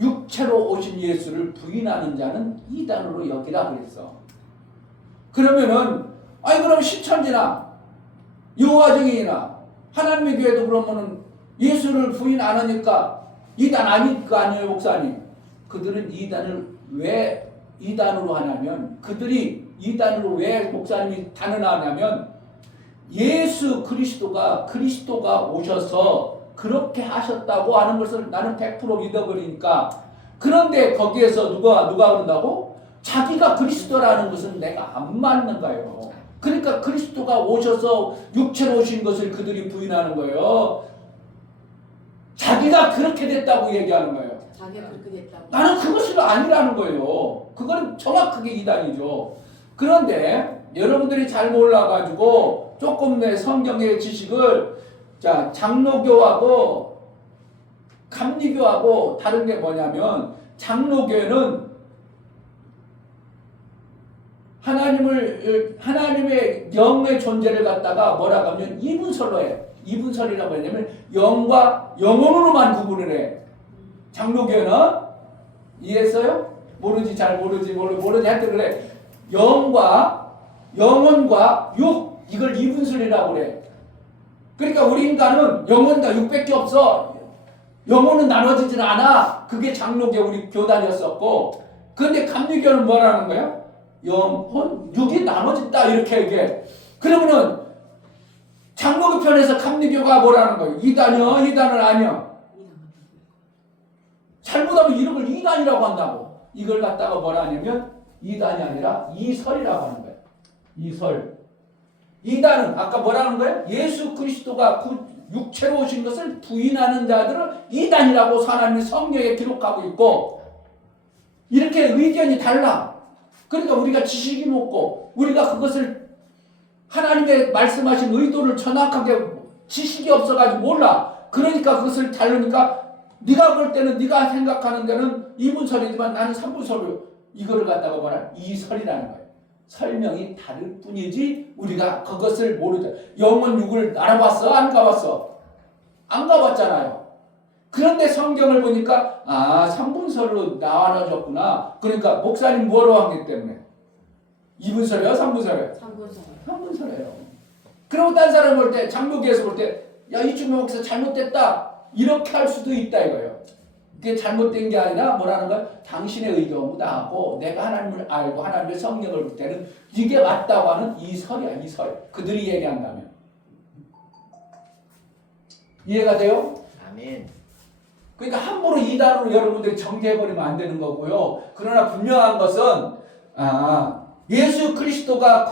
육체로 오신 예수를 부인하는 자는 2단으로 여기라 그랬어. 그러면은 그럼 신천지나 여호와정인이나 하나님의 교회도 그러면은 예수를 부인 안 하니까 2단 아닐 거 아니에요, 목사님? 그들은 2단을 왜 2단으로 하냐면 그들이 2단으로 왜 목사님이 단언하냐면 예수 그리스도가 오셔서 그렇게 하셨다고 하는 것을 나는 100% 믿어버리니까. 그런데 거기에서 누가 그런다고? 자기가 그리스도라는 것은 내가 안 맞는 거예요. 그러니까 그리스도가 오셔서 육체로 오신 것을 그들이 부인하는 거예요. 자기가 그렇게 됐다고 얘기하는 거예요. 자기가 그렇게 됐다고. 나는 그것이 아니라는 거예요. 그건 정확하게 이단이죠. 그런데 여러분들이 잘 몰라가지고 조금 내 성경의 지식을 장로교하고 감리교하고 다른 게 뭐냐면 장로교회는 하나님의 영의 존재를 갖다가 뭐라고 하면 이분설로 해. 이분설이라고 하냐면 영과 영혼으로만 구분을 해. 장로교회는 이해했어요? 잘 모르지 하여튼 그래. 영과 영혼과 육 이걸 이분설이라고 그래. 그러니까 우리 인간은 영혼과 육밖에 없어. 영혼은 나눠지질 않아. 그게 장로교 우리 교단이었었고. 그런데 감리교는 뭐라는 거야? 영혼, 육이 나눠진다 이렇게 얘기해. 그러면은 장로교 편에서 감리교가 뭐라는 거예요? 이단이요? 이단은 아니요. 잘못하면 이걸 이단이라고 한다고. 이걸 갖다가 뭐라 하냐면 이단이 아니라 이설이라고 하는 거예요. 이설. 이단은 아까 뭐라는 거예요? 예수 그리스도가 육체로 오신 것을 부인하는 자들을 이단이라고 하나님의 성경에 기록하고 있고, 이렇게 의견이 달라. 그러니까 우리가 지식이 높고 우리가 그것을 하나님의 말씀하신 의도를 정확하게 지식이 없어가지고 몰라. 그러니까 그것을 다르니까 네가 볼 때는 네가 생각하는 데는 이분설이지만 나는 삼분설로 이거를 갖다가 뭐라? 이설이라는 거예요. 설명이 다를 뿐이지 우리가 그것을 모르죠. 영혼 육을 알아봤어? 안 가봤어? 안 가봤잖아요. 그런데 성경을 보니까 삼분설로 나눠졌구나. 그러니까 목사님 뭐로 하기 때문에? 이분설이에요? 삼분설이에요? 삼분설이에요. 그리고 딴 사람 볼 때, 장로교에서 볼 때 이충명 목사 잘못됐다 이렇게 할 수도 있다 이거예요. 그게 잘못된 게 아니라 뭐라는 거야? 당신의 의견보다 하고 내가 하나님을 알고 하나님의 성령을 볼 때는 이게 맞다고 하는 이설이야. 이설. 그들이 얘기한다면. 이해가 돼요? 아멘. 그러니까 함부로 이단으로 여러분들이 정죄해버리면 안 되는 거고요. 그러나 분명한 것은 예수 그리스도가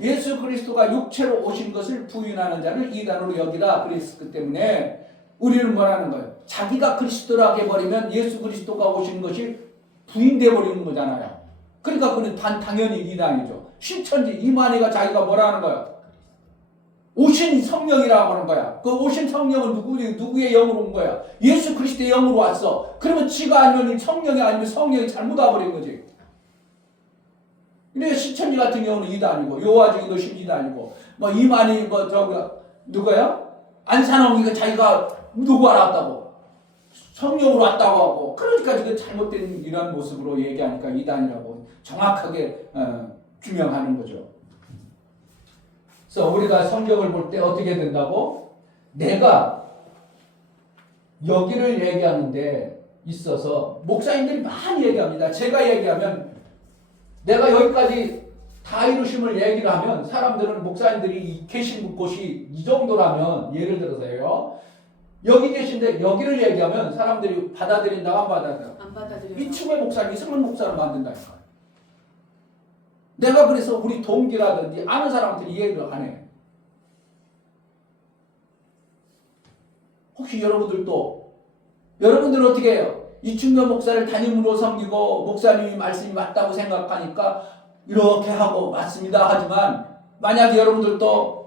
예수 그리스도가 육체로 오신 것을 부인하는 자를 이단으로 여기라 그랬기 때문에 우리는 뭐라는 거예요? 자기가 그리스도라고 해버리면 예수 그리스도가 오신 것이 부인돼 버리는 거잖아요. 그러니까 그는 당연히 이단이죠. 신천지 이만희가 자기가 뭐라는 거예요? 오신 성령이라고 하는 거야. 그 오신 성령은 누구의 영으로 온 거야? 예수 그리스도의 영으로 왔어. 그러면 지가 아니면 성령이 아니면 성령이 잘못 와버린 거지. 그러니까 신천지 같은 경우는 이단이고 여호와정인도 이단이고 이만희 누구야? 안산홍이가 자기가 누구 알았다고 성령으로 왔다고 하고, 그러니까 지금 잘못된 이런 모습으로 얘기하니까 이단이라고 정확하게 규명하는 거죠. 그래서 우리가 성경을 볼 때 어떻게 된다고? 내가 여기를 얘기하는데 있어서 목사님들이 많이 얘기합니다. 제가 얘기하면 내가 여기까지 다 이루심을 얘기를 하면 사람들은 목사님들이 계신 곳이 이 정도라면 예를 들어서요. 여기 계신데 여기를 얘기하면 사람들이 받아들인다고 안 받아들여? 안 받아들여요. 이충의 목사님, 이승만 목사를 만든다니까. 내가 그래서 우리 동기라든지 아는 사람한테 이해를 안 해. 혹시 여러분들도 여러분들은 어떻게 해요? 이충면 목사를 담임으로 섬기고 목사님이 말씀이 맞다고 생각하니까 이렇게 하고 맞습니다 하지만 만약에 여러분들도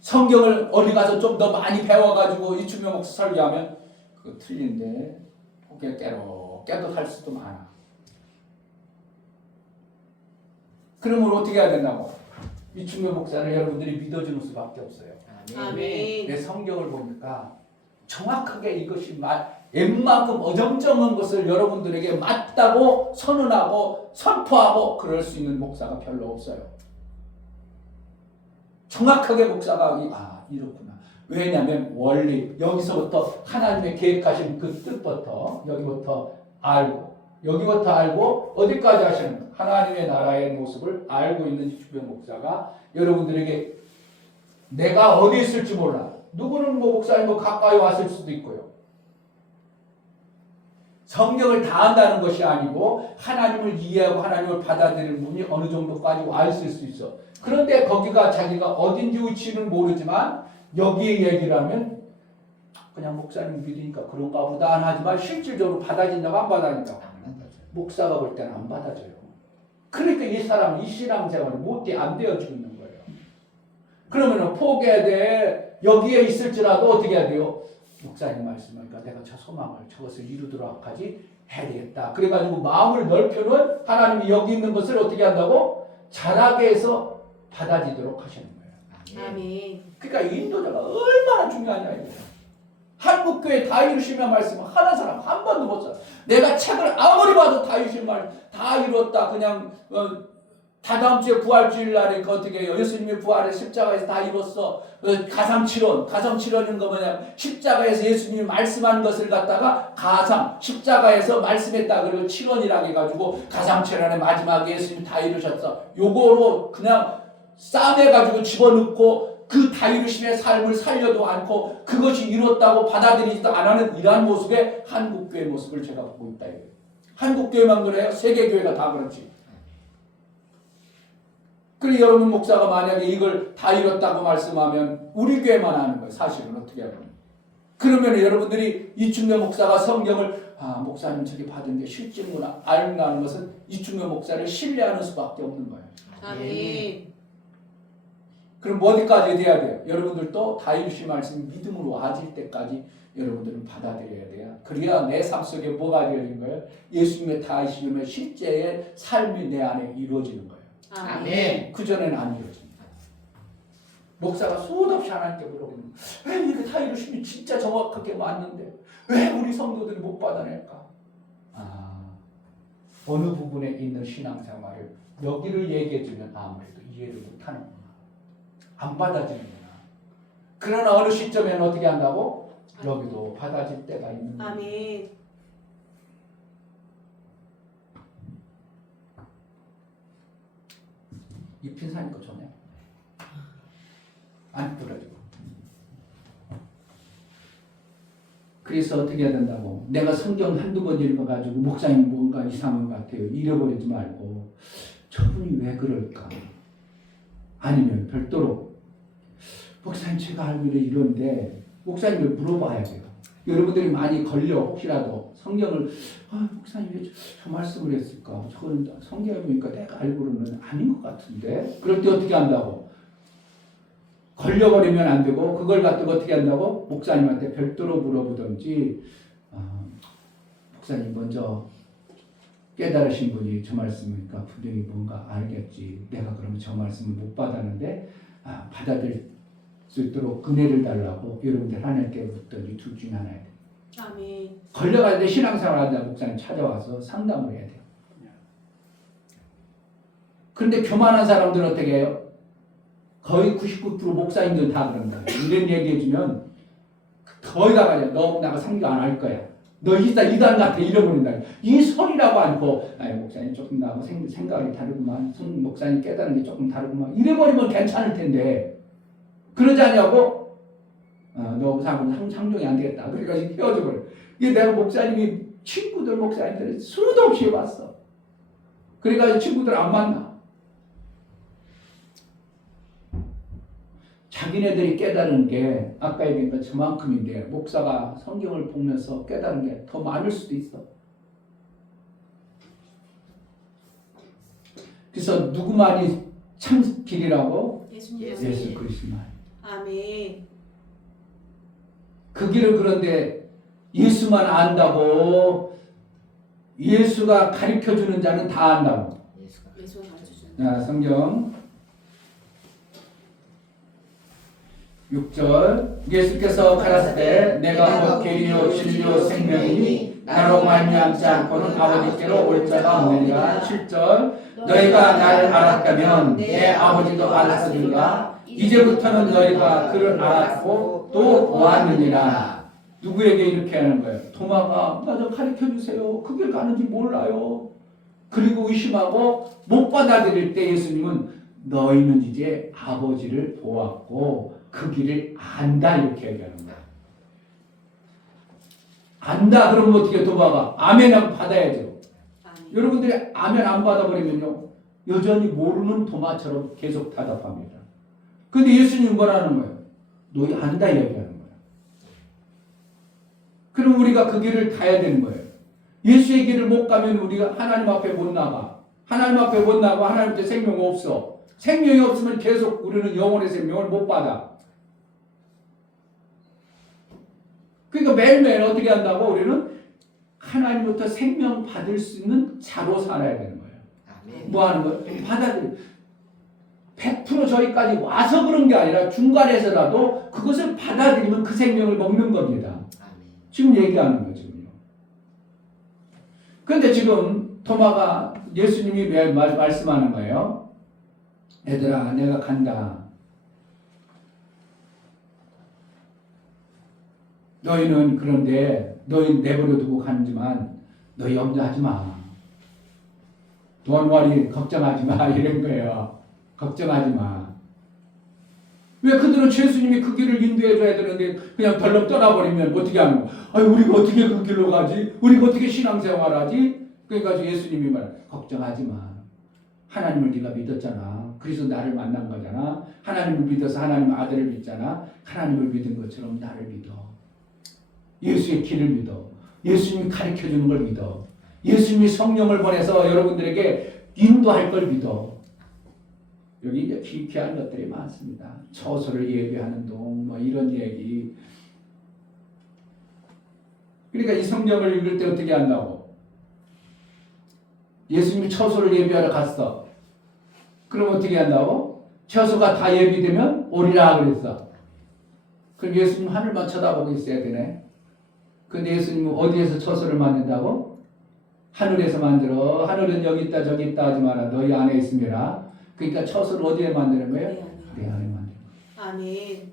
성경을 어디 가서 좀 더 많이 배워가지고 이충면 목사 설교하면 그거 틀린데 고개 깨도 할 수도 많아. 그러면 어떻게 해야 된다고? 이충면 목사를 여러분들이 믿어주는 수밖에 없어요. 아멘. 내 성경을 보니까 정확하게 이것이 웬만큼 어정쩡한 것을 여러분들에게 맞다고 선언하고 선포하고 그럴 수 있는 목사가 별로 없어요. 정확하게 목사가 이렇구나. 왜냐하면 원리 여기서부터 하나님의 계획하신 그 뜻부터 여기부터 알고 어디까지 하시는 하나님의 나라의 모습을 알고 있는 이충면 목사가 여러분들에게 내가 어디 있을지 몰라. 누구는 목사님 가까이 왔을 수도 있고요. 성경을 다 안다는 것이 아니고 하나님을 이해하고 하나님을 받아들이는 분이 어느 정도까지 와 있을 수 있어. 그런데 거기가 자기가 어딘지 위치는 모르지만 여기에 얘기를 하면 그냥 목사님 믿으니까 그런가 보다 하지만 실질적으로 받아진다고 안 받아진다고. 목사가 볼 때는 안 받아줘요. 그러니까 이 사람은 이 신앙생활이 못돼 안 되어지고 있는 거예요. 그러면 포기해야 돼. 여기에 있을지라도 어떻게 해야 돼요? 목사님 말씀하니까 내가 저 소망을 저것을 이루도록 하지 해야 되겠다. 그래가지고 마음을 넓혀놓은 하나님이 여기 있는 것을 어떻게 한다고? 자라게 해서 받아지도록 하시는 거예요. 아멘. 그러니까 인도자가 얼마나 중요하냐 이거예요. 한국교회 다이루시면 말씀은 하는 사람 한 번도 못 써. 내가 책을 아무리 봐도 다이루시면 말 다 이뤘다. 그냥 다다음 주에 부활주일 날에 어떻게 해요? 예수님의 부활을 십자가에서 다 이뤘어. 가상칠언인 거 뭐냐? 십자가에서 예수님이 말씀한 것을 갖다가 십자가에서 말씀했다. 그리고 칠언이라고 해가지고 가상칠언의 마지막에 예수님이 다 이루셨어. 요거로 그냥 싸매가지고 집어넣고 그 다 이루심의 삶을 살려도 않고 그것이 이뤘다고 받아들이지도 안 하는 이러한 모습의 한국교회 모습을 제가 보고 있다. 한국교회만 그래요? 세계교회가 다 그렇지. 그리고 여러분 목사가 만약에 이걸 다 이뤘다고 말씀하면 우리 교회만 하는 거예요. 사실은 어떻게 하면. 그러면 여러분들이 이충면 목사가 성경을 목사님 저기 받은 게 실제구나 알는다는 것은 이충면 목사를 신뢰하는 수밖에 없는 거예요. 아멘. 그럼 어디까지 돼야 돼요? 여러분들도 다이루시 말씀 믿음으로 와질 때까지 여러분들은 받아들여야 돼요. 그래야 내 삶 속에 뭐가 되어진 거예요? 예수님의 다이루시면 실제의 삶이 내 안에 이루어지는 거예요. 아멘. 그전에는 안 이루어집니다. 목사가 수도 없이 하나님께 물어보는 왜 이렇게 다이루심이 진짜 정확하게 맞는데 왜 우리 성도들이 못 받아낼까? 어느 부분에 있는 신앙생활을 여기를 얘기해주면 아무래도 이해를 못하는구나. 안 받아지는구나. 그러나 어느 시점에는 어떻게 한다고? 여기도 받아질 때가 있는 거예요. 아멘. 잎인 사니까 좋네. 안 부러지고. 그래서 어떻게 해야 된다고? 내가 성경 한두 번 읽어가지고 목사님 뭔가 이상한 것 같아요. 잃어버리지 말고 저분이 왜 그럴까? 아니면 별도로 목사님 제가 알기로 이런데 목사님을 물어봐야 돼요. 여러분들이 많이 걸려 혹시라도 성경을 목사님 왜 저 말씀을 했을까? 저거는 성경에 보니까 내가 알고는 아닌 것 같은데. 그럴 때 어떻게 한다고? 걸려버리면 안 되고 그걸 갖다가 어떻게 한다고? 목사님한테 별도로 물어보든지 목사님 먼저 깨달으신 분이 저 말씀이니까 분명히 뭔가 알겠지. 내가 그러면 저 말씀을 못 받았는데 받아들일 수 있도록 은혜를 달라고 여러분들 하나님께 묻든지 둘 중에 하나야 돼. 아멘. 걸려갈 때 신앙생활 한다 목사님 찾아와서 상담을 해야 돼요. 그런데 교만한 사람들은 어떻게 해요? 거의 99% 목사님들 다 그런 거예요. 이런 얘기해주면 거의 다 가요. 너 나가 상교 안 할 거야. 너 이단 같아 잃어버린다. 이 소리라고 않고 목사님 조금 나하고 생각이 다르구만. 목사님 깨달은 게 조금 다르구만. 이래버리면 괜찮을 텐데 그러지 않냐고? 너 상종이 안 되겠다. 그래가지고 헤어져버려. 이게 내가 목사님이 친구들 목사님들 수도 없이 해봤어. 그래가지고 친구들 안 만나. 자기네들이 깨달은 게 아까 얘기한 것 저만큼인데 목사가 성경을 보면서 깨달은 게 더 많을 수도 있어. 그래서 누구만이 참 길이라고? 예수님. 예수 그리스도만. 아멘. 그 길을 그런데 예수만 안다고 예수가 가르쳐주는 자는 다 안다고. 예수가 가르쳐주는. 자, 성경 6절 예수께서 가라사대 내가 곧 길이요 진리요 생명이니 나로 말미암지 않고는 아버지께로 올 자가 없느니라. 7절 너희가 나를 알았다면 내 아버지도 알았으리라. 이제부터는 너희가 그를 알았고 또 보았느니라. 누구에게 이렇게 하는 거예요? 도마가 나 좀 가르쳐주세요. 그 길 가는지 몰라요. 그리고 의심하고 못 받아들일 때 예수님은 너희는 이제 아버지를 보았고 그 길을 안다 이렇게 얘기하는 거야. 안다 그러면 어떻게 도마가 아멘하고 받아야죠. 아멘. 여러분들이 아멘 안 받아버리면요 여전히 모르는 도마처럼 계속 답답합니다. 근데 예수님은 뭐라는 거예요? 너희 안다 얘기하는 거예요. 그럼 우리가 그 길을 가야 되는 거예요. 예수의 길을 못 가면 우리가 하나님 앞에 못 나가. 하나님 앞에 못 나가 하나님께 생명 없어. 생명이 없으면 계속 우리는 영혼의 생명을 못 받아. 그러니까 매일매일 어떻게 한다고? 우리는 하나님부터 생명 받을 수 있는 자로 살아야 되는 거예요. 아멘. 뭐 하는 거예요? 받아들여. 100% 저기까지 와서 그런 게 아니라 중간에서라도 그것을 받아들이면 그 생명을 먹는 겁니다. 아멘. 지금 얘기하는 거거든요. 그런데 지금 토마가 예수님이 말씀하는 거예요. 얘들아, 내가 간다. 너희는 그런데 너희 내버려 두고 가는지만 너희 염려하지 마. Don't worry, 걱정하지 마 이런 거예요. 걱정하지 마. 왜 그들은 예수님이 그 길을 인도해 줘야 되는데 그냥 덜렁 떠나버리면 어떻게 하는 거야? 아니 우리가 어떻게 그 길로 가지? 우리가 어떻게 신앙생활하지? 그러니까 예수님이 걱정하지 마. 하나님을 네가 믿었잖아. 그래서 나를 만난 거잖아. 하나님을 믿어서 하나님 아들을 믿잖아. 하나님을 믿은 것처럼 나를 믿어. 예수의 길을 믿어. 예수님이 가르쳐주는 걸 믿어. 예수님이 성령을 보내서 여러분들에게 인도할 걸 믿어. 여기 이제 기괴한 것들이 많습니다. 처소를 예비하는 동, 뭐 이런 얘기. 그러니까 이 성경을 읽을 때 어떻게 한다고? 예수님이 처소를 예비하러 갔어. 그럼 어떻게 한다고? 처소가 다 예비되면 오리라 그랬어. 그럼 예수님 하늘만 쳐다보고 있어야 되네. 근데 예수님은 어디에서 처소를 만든다고? 하늘에서 만들어. 하늘은 여기 있다 저기 있다 하지 마라. 너희 안에 있습니다. 그러니까 처소를 어디에 만드는 거예요? 내 안에 만드는 거예요. 아멘.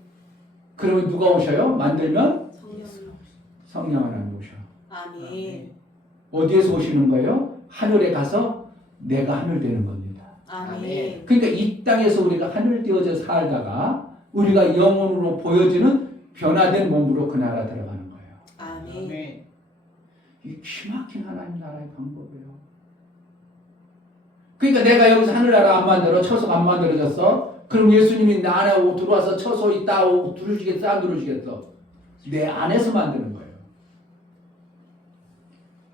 그러면 누가 오셔요? 만들면 성령. 성령 하나님 오셔. 아멘. 어디에서 오시는 거예요? 하늘에 가서 내가 하늘 되는 겁니다. 아멘. 그러니까 이 땅에서 우리가 하늘 되어져 살다가 우리가 영혼으로 보여지는 변화된 몸으로 그 나라 들어가는 거예요. 아멘. 이 기막힌 하나님 나라의 방법이에요. 그러니까 내가 여기서 하늘나라 안 만들어 처소가 안 만들어졌어. 그럼 예수님이 나 안에 들어와서 처소 있다 오고 누르시겠어 안 누르시겠어? 내 안에서 만드는 거예요.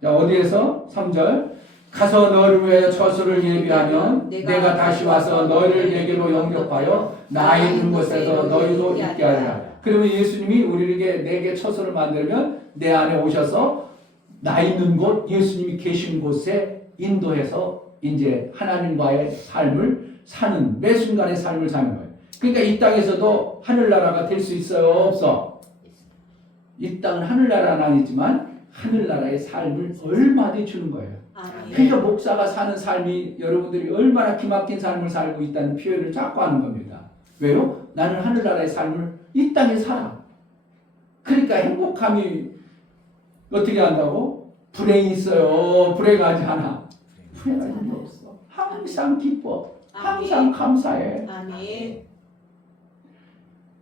자 어디에서? 3절 가서 너를 위하여 처소를 예비하면 내가 다시 와서 너희를 내게로 영접하여 나 있는 곳에서 너희도 있게 하리라. 그러면 예수님이 우리에게 내게 처소를 만들면 내 안에 오셔서 나 있는 곳 예수님이 계신 곳에 인도해서 이제 하나님과의 삶을 사는 매 순간의 삶을 사는 거예요. 그러니까 이 땅에서도 하늘나라가 될 수 있어요? 없어? 이 땅은 하늘나라는 아니지만 하늘나라의 삶을 얼마든지 주는 거예요. 아멘. 그러니까 목사가 사는 삶이 여러분들이 얼마나 기막힌 삶을 살고 있다는 표현을 자꾸 하는 겁니다. 왜요? 나는 하늘나라의 삶을 이 땅에 살아. 그러니까 행복함이 어떻게 한다고? 불행이 있어요. 불행하지 않아. 불행한 일이 없어. 항상 기뻐. 항상 감사해. 아멘.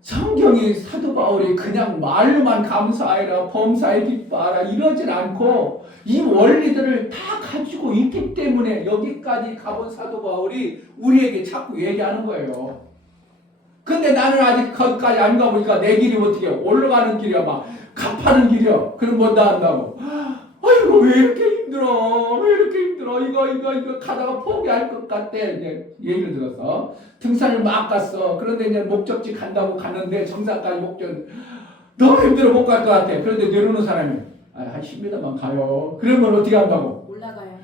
성경이 사도 바울이 그냥 말로만 감사해라, 범사에 기뻐하라 이러진 않고 이 원리들을 다 가지고 있기 때문에 여기까지 가본 사도 바울이 우리에게 자꾸 얘기하는 거예요. 근데 나는 아직 거기까지 안 가보니까 내 길이 어떻게 올라가는 길이야, 막 가파른 길이야. 그럼 뭐 다 한다고. 아이고 왜 이렇게 힘들어? 왜 이렇게 힘들어? 이거 가다가 포기할 것 같대. 이제 얘기를 들었어. 등산을 막 갔어. 그런데 이제 목적지 간다고 갔는데 정상까지 목적 너무 힘들어 못 갈 것 같아. 그런데 내려오는 사람이 한 10m만 가요. 그러면 어떻게 한다고? 올라가요.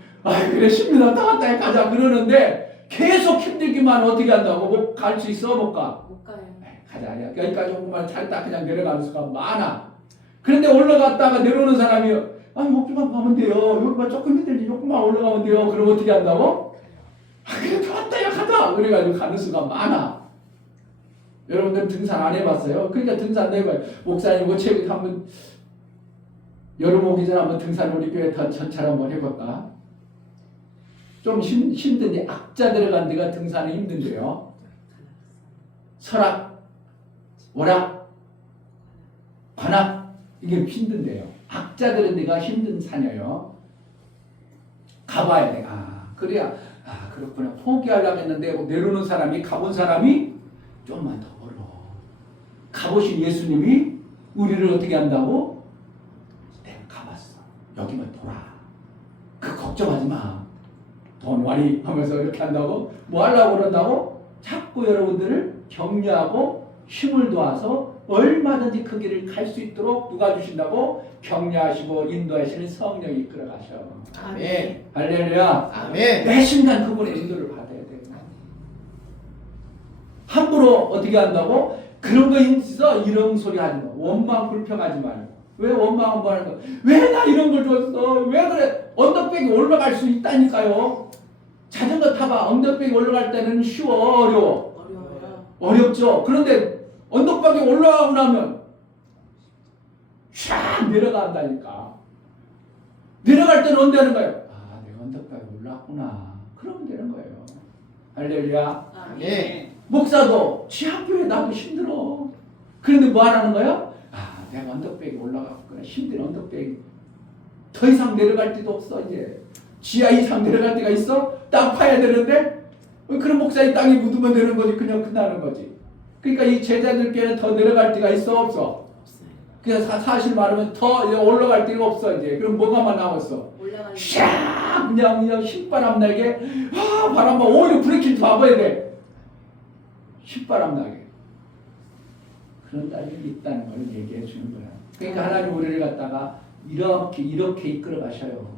그래 10m 더 갔다 가자 그러는데 계속 힘들기만 어떻게 한다고? 못 갈 수 있어? 못 가? 못 가요. 가자. 여기까지 조금만 잘다 그냥 내려가는 수가 많아. 그런데 올라갔다가 내려오는 사람이 목줄만 가면 돼요. 여기만 조금 힘들지 조금만 올라가면 돼요. 그럼 어떻게 한다고? 그래 좋았다 야 가자. 그래가지고 가는 수가 많아. 여러분들 등산 안 해봤어요? 그러니까 등산 해봐요. 목사님 모체비 한번 여름 오기 전에 한번 등산 우리 교회 전철 한번 해볼까? 좀 힘든데 악자 들어간 데가 등산이 힘든데요. 설악, 오락, 관악 이게 힘든데요. 악자 들은 데가 힘든 산이에요. 가봐야 돼. 그래야 그렇구나. 포기하려고 했는데 내려오는 사람이 가본 사람이 좀만 더 멀어. 가보신 예수님이 우리를 어떻게 한다고? 내가 가봤어. 여기만 돌아. 그 걱정하지 마. 돈 와리 하면서 이렇게 한다고? 뭐 하려고 그런다고? 자꾸 여러분들을 격려하고 힘을 도와서 얼마든지 그 길을 갈 수 있도록 누가 주신다고? 격려하시고 인도하시는 성령이 이끌어가셔. 아멘. 할렐루야. 아멘. 매 순간 그분의 인도를 받아야 돼. 함부로 어떻게 한다고? 그런 거 있어 이런 소리 하지 마. 원망 불평하지 말고. 왜 원망은 뭐 하는 거? 왜 나 이런 걸 줬어? 왜 그래? 언덕백이 올라갈 수 있다니까요. 자전거 타봐. 언덕백이 올라갈 때는 쉬워, 어려워? 어려워요. 어렵죠. 그런데 언덕백이 올라가고 나면 샥 내려간다니까. 내려갈 때는 언제 하는 거예요? 내가 언덕백이 올라왔구나. 그러면 되는 거예요. 할렐루야. 아멘. 목사도 지 학교에 나도 힘들어. 그런데 뭐 하라는 거야? 내가 언덕백이 올라갔구나. 힘든 언덕백이. 더 이상 내려갈 데도 없어 이제. 지하 이상 내려갈 데가 있어? 땅 파야 되는데? 그럼 목사의 땅에 묻으면 되는 거지. 그냥 끝나는 거지. 그러니까 이 제자들께는 더 내려갈 데가 있어? 없어? 그래서 사실 말하면 더 올라갈 데가 없어 이제. 그럼 뭐가만 남았어? 올라가는 샥 그냥 흰바람 나게 바람만 오히려 브레이크를 밟아야 돼. 흰바람 나게. 그런 딸이 있다는 걸 얘기해 주는 거야. 그러니까 하나님 우리를 갖다가 이렇게 이끌어 가셔요.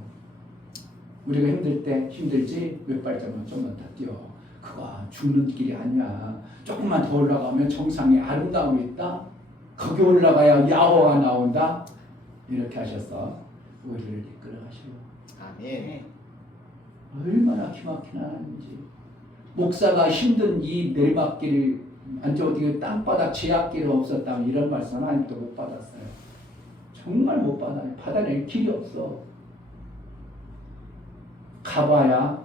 우리가 힘들 때 힘들지 몇 발짝만 좀만 더 뛰어. 그거 죽는 길이 아니야. 조금만 더 올라가면 정상에 아름다움이 있다. 거기 올라가야 야호가 나온다. 이렇게 하셔서 우리를 이끌어 가셔요. 아멘. 얼마나 기막힌 하나님인지. 목사가 힘든 이 내리막길을 어떻게 땅바닥 지하길 없었다면 이런 말씀 하나님도 못 받았어요. 정말 못 받아요. 받아낼 길이 없어. 가봐야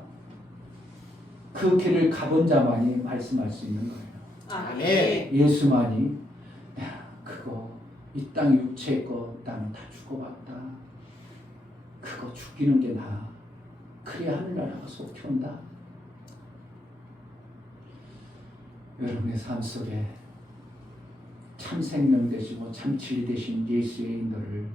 그 길을 가본 자만이 말씀할 수 있는 거예요. 아멘. 예수만이 그거 이 땅 육체의 거 나는 다 죽어봤다. 그거 죽이는 게 나아. 그래야 하늘나라가 속히 온다. 여러분의 삶 속에 참 생명 되시고 참 진리 되신 예수의 인도를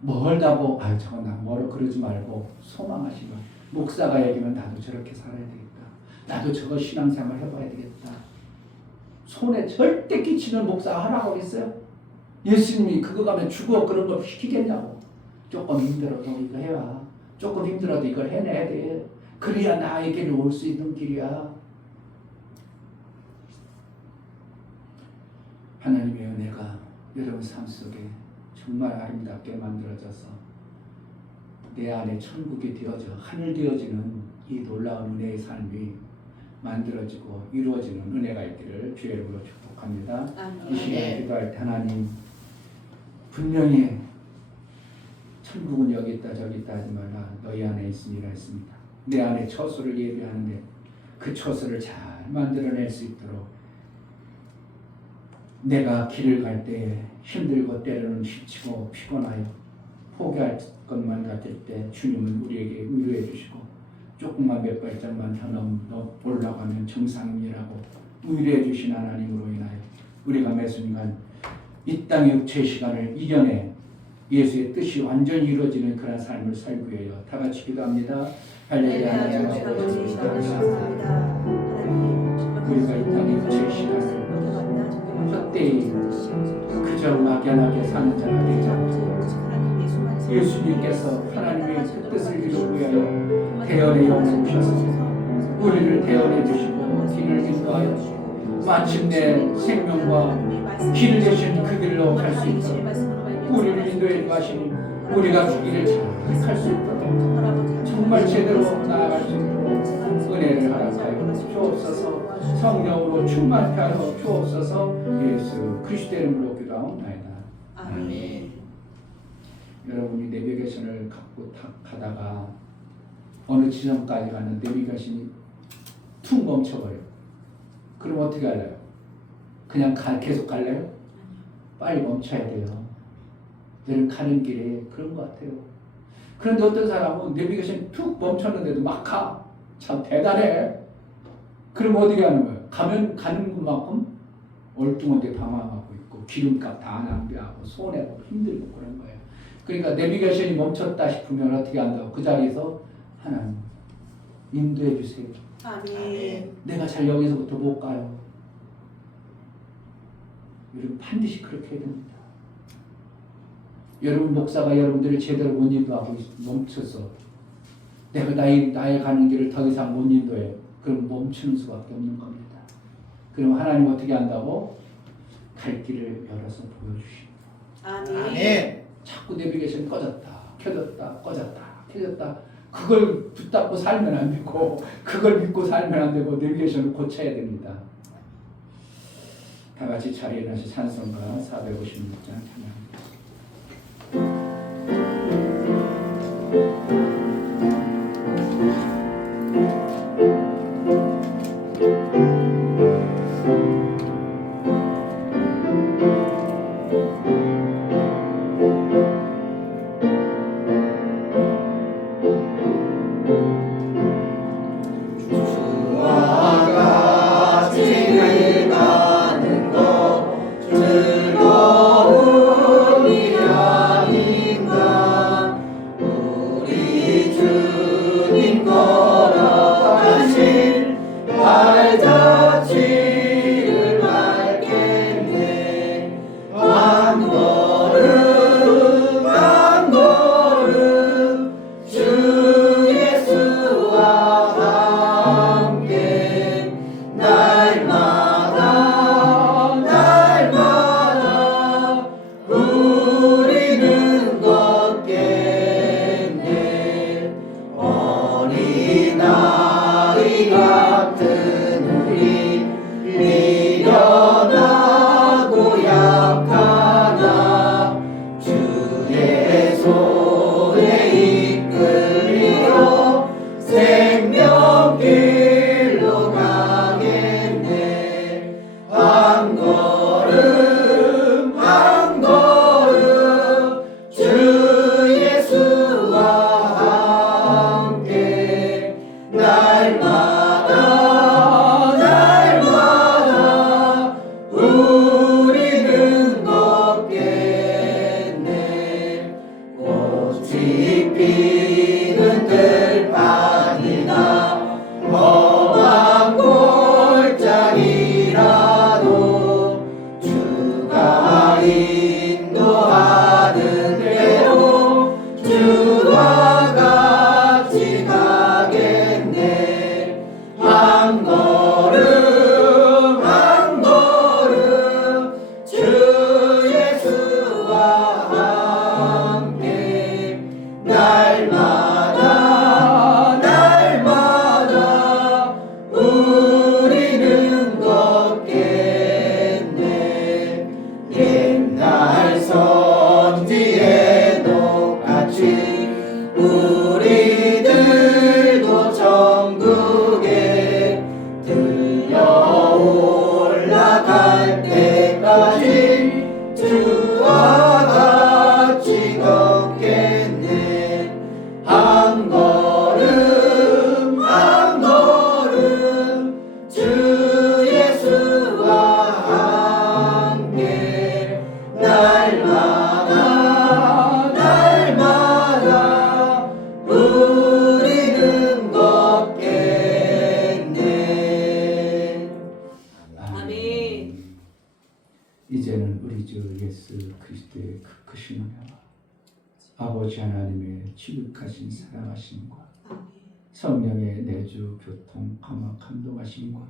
멀다고 저건 나 멀어 그러지 말고 소망하시고 목사가 얘기면 나도 저렇게 살아야 되겠다. 나도 저거 신앙생활 해봐야 되겠다. 손에 절대 끼치는 목사 하라고 하겠어요? 예수님이 그거 가면 죽어 그런 걸 시키겠냐고. 조금 힘들어도 이거 해와. 조금 힘들어도 이걸 해내야 돼. 그래야 나에게는 올 수 있는 길이야. 하나님의 은혜가 여러분 삶 속에 정말 아름답게 만들어져서 내 안에 천국이 되어져 하늘 되어지는 이 놀라운 은혜의 삶이 만들어지고 이루어지는 은혜가 있기를 주의 이름으로 축복합니다. 이 시간에 기도할 때 하나님 분명히 천국은 여기 있다 저기 있다 하지 말라. 너희 안에 있으니라 했습니다. 내 안에 처소를 예비하는데 그 처소를 잘 만들어낼 수 있도록 내가 길을 갈 때 힘들고 때로는 지치고 피곤하여 포기할 것만 같을 때 주님은 우리에게 위로해 주시고 조금만 몇 발짝만 더 올라가면 정상이라고 의뢰해 주신 하나님으로 인하여 우리가 매 순간 이 땅의 육체의 시간을 이겨내 예수의 뜻이 완전히 이루어지는 그런 삶을 살기 위하여 다 같이 기도합니다. 할렐루야. 하나님 아버지 감사합니다. 우리가 이 땅의 육체의 시간을 헛되이 그저 막연하게 사는 자가 되지 않고 예수님께서 하나님의 그 뜻을 이루기 위하여 대언의 영을 오셔서 우리를 대언해 주시고 길을 인도하여 마침내 생명과 길을 되신 그 길로 갈 수 있도록 우리를 인도해 주시니 우리가 그 길을 잘 갈 수 있도록 정말 제대로 나아갈 수 있도록 은혜를 허락하여 주옵소서. 성령으로 충만케 하여 주옵소서. 예수 그리스도의 이름으로 기도하옵나이다. 아멘. 여러분이 내비게이션을 갖고 가다가 어느 지점까지 가는 내비게이션이 툭 멈춰버려. 그럼 어떻게 할래요? 그냥 계속 갈래요? 빨리 멈춰야 돼요. 늘 가는 길에 그런 것 같아요. 그런데 어떤 사람은 내비게이션이 툭 멈췄는데도 막 가. 참 대단해. 그럼 어떻게 하는 거예요? 가면 가는 것만큼 얼뚱하게 방황하고 있고 기름값 다 낭비하고 손해고 힘들고 그런 거예요. 그러니까 내비게이션이 멈췄다 싶으면 어떻게 한다고? 그 자리에서 하나님 인도해 주세요. 아멘. 내가 잘 여기서부터 못 가요. 여러분 반드시 그렇게 해야 됩니다. 여러분 목사가 여러분들을 제대로 못 인도하고 멈춰서 내가 나의 가는 길을 더 이상 못 인도해. 그럼 멈추는 수밖에 없는 겁니다. 그럼 하나님 어떻게 한다고? 갈 길을 열어서 보여주십니다. 아멘. 자꾸 내비게이션 꺼졌다 켜졌다 꺼졌다 켜졌다 그걸 붙잡고 살면 안 되고 그걸 믿고 살면 안 되고 내비게이션을 고쳐야 됩니다. 다 같이 자리에 일어나서 찬송가 456장 찬양합니다. 한 걸음 한 걸음 이제는 우리 주 예수 그리스도의 그 크신 은혜와 아버지 하나님의 지극하신 사랑하심과 성령의 내주 교통 감화 감동하심과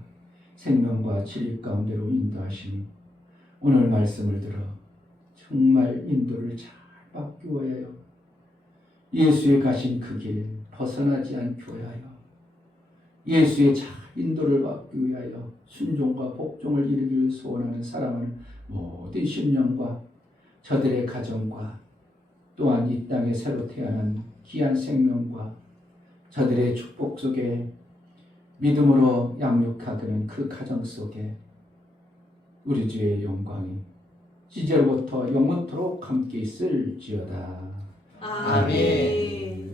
생명과 진리 가운데로 인도하심이 오늘 말씀을 들어 정말 인도를 잘 받기 위하여 예수의 가신 그 길 벗어나지 않기 위하여 예수의 잘 인도를 받기 위하여 순종과 복종을 이루기를 소원하는 사랑하는 모든 심령과 저들의 가정과 또한 이 땅에 새로 태어난 귀한 생명과 저들의 축복 속에 믿음으로 양육하는 그 가정 속에 우리 주의 영광이 이제로부터 영원토록 함께 있을지어다. 아멘.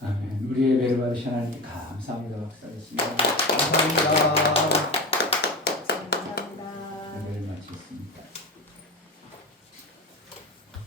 아멘. 우리의 예배를 받으신 하나님 감사합니다. 박수하겠습니다. 감사합니다.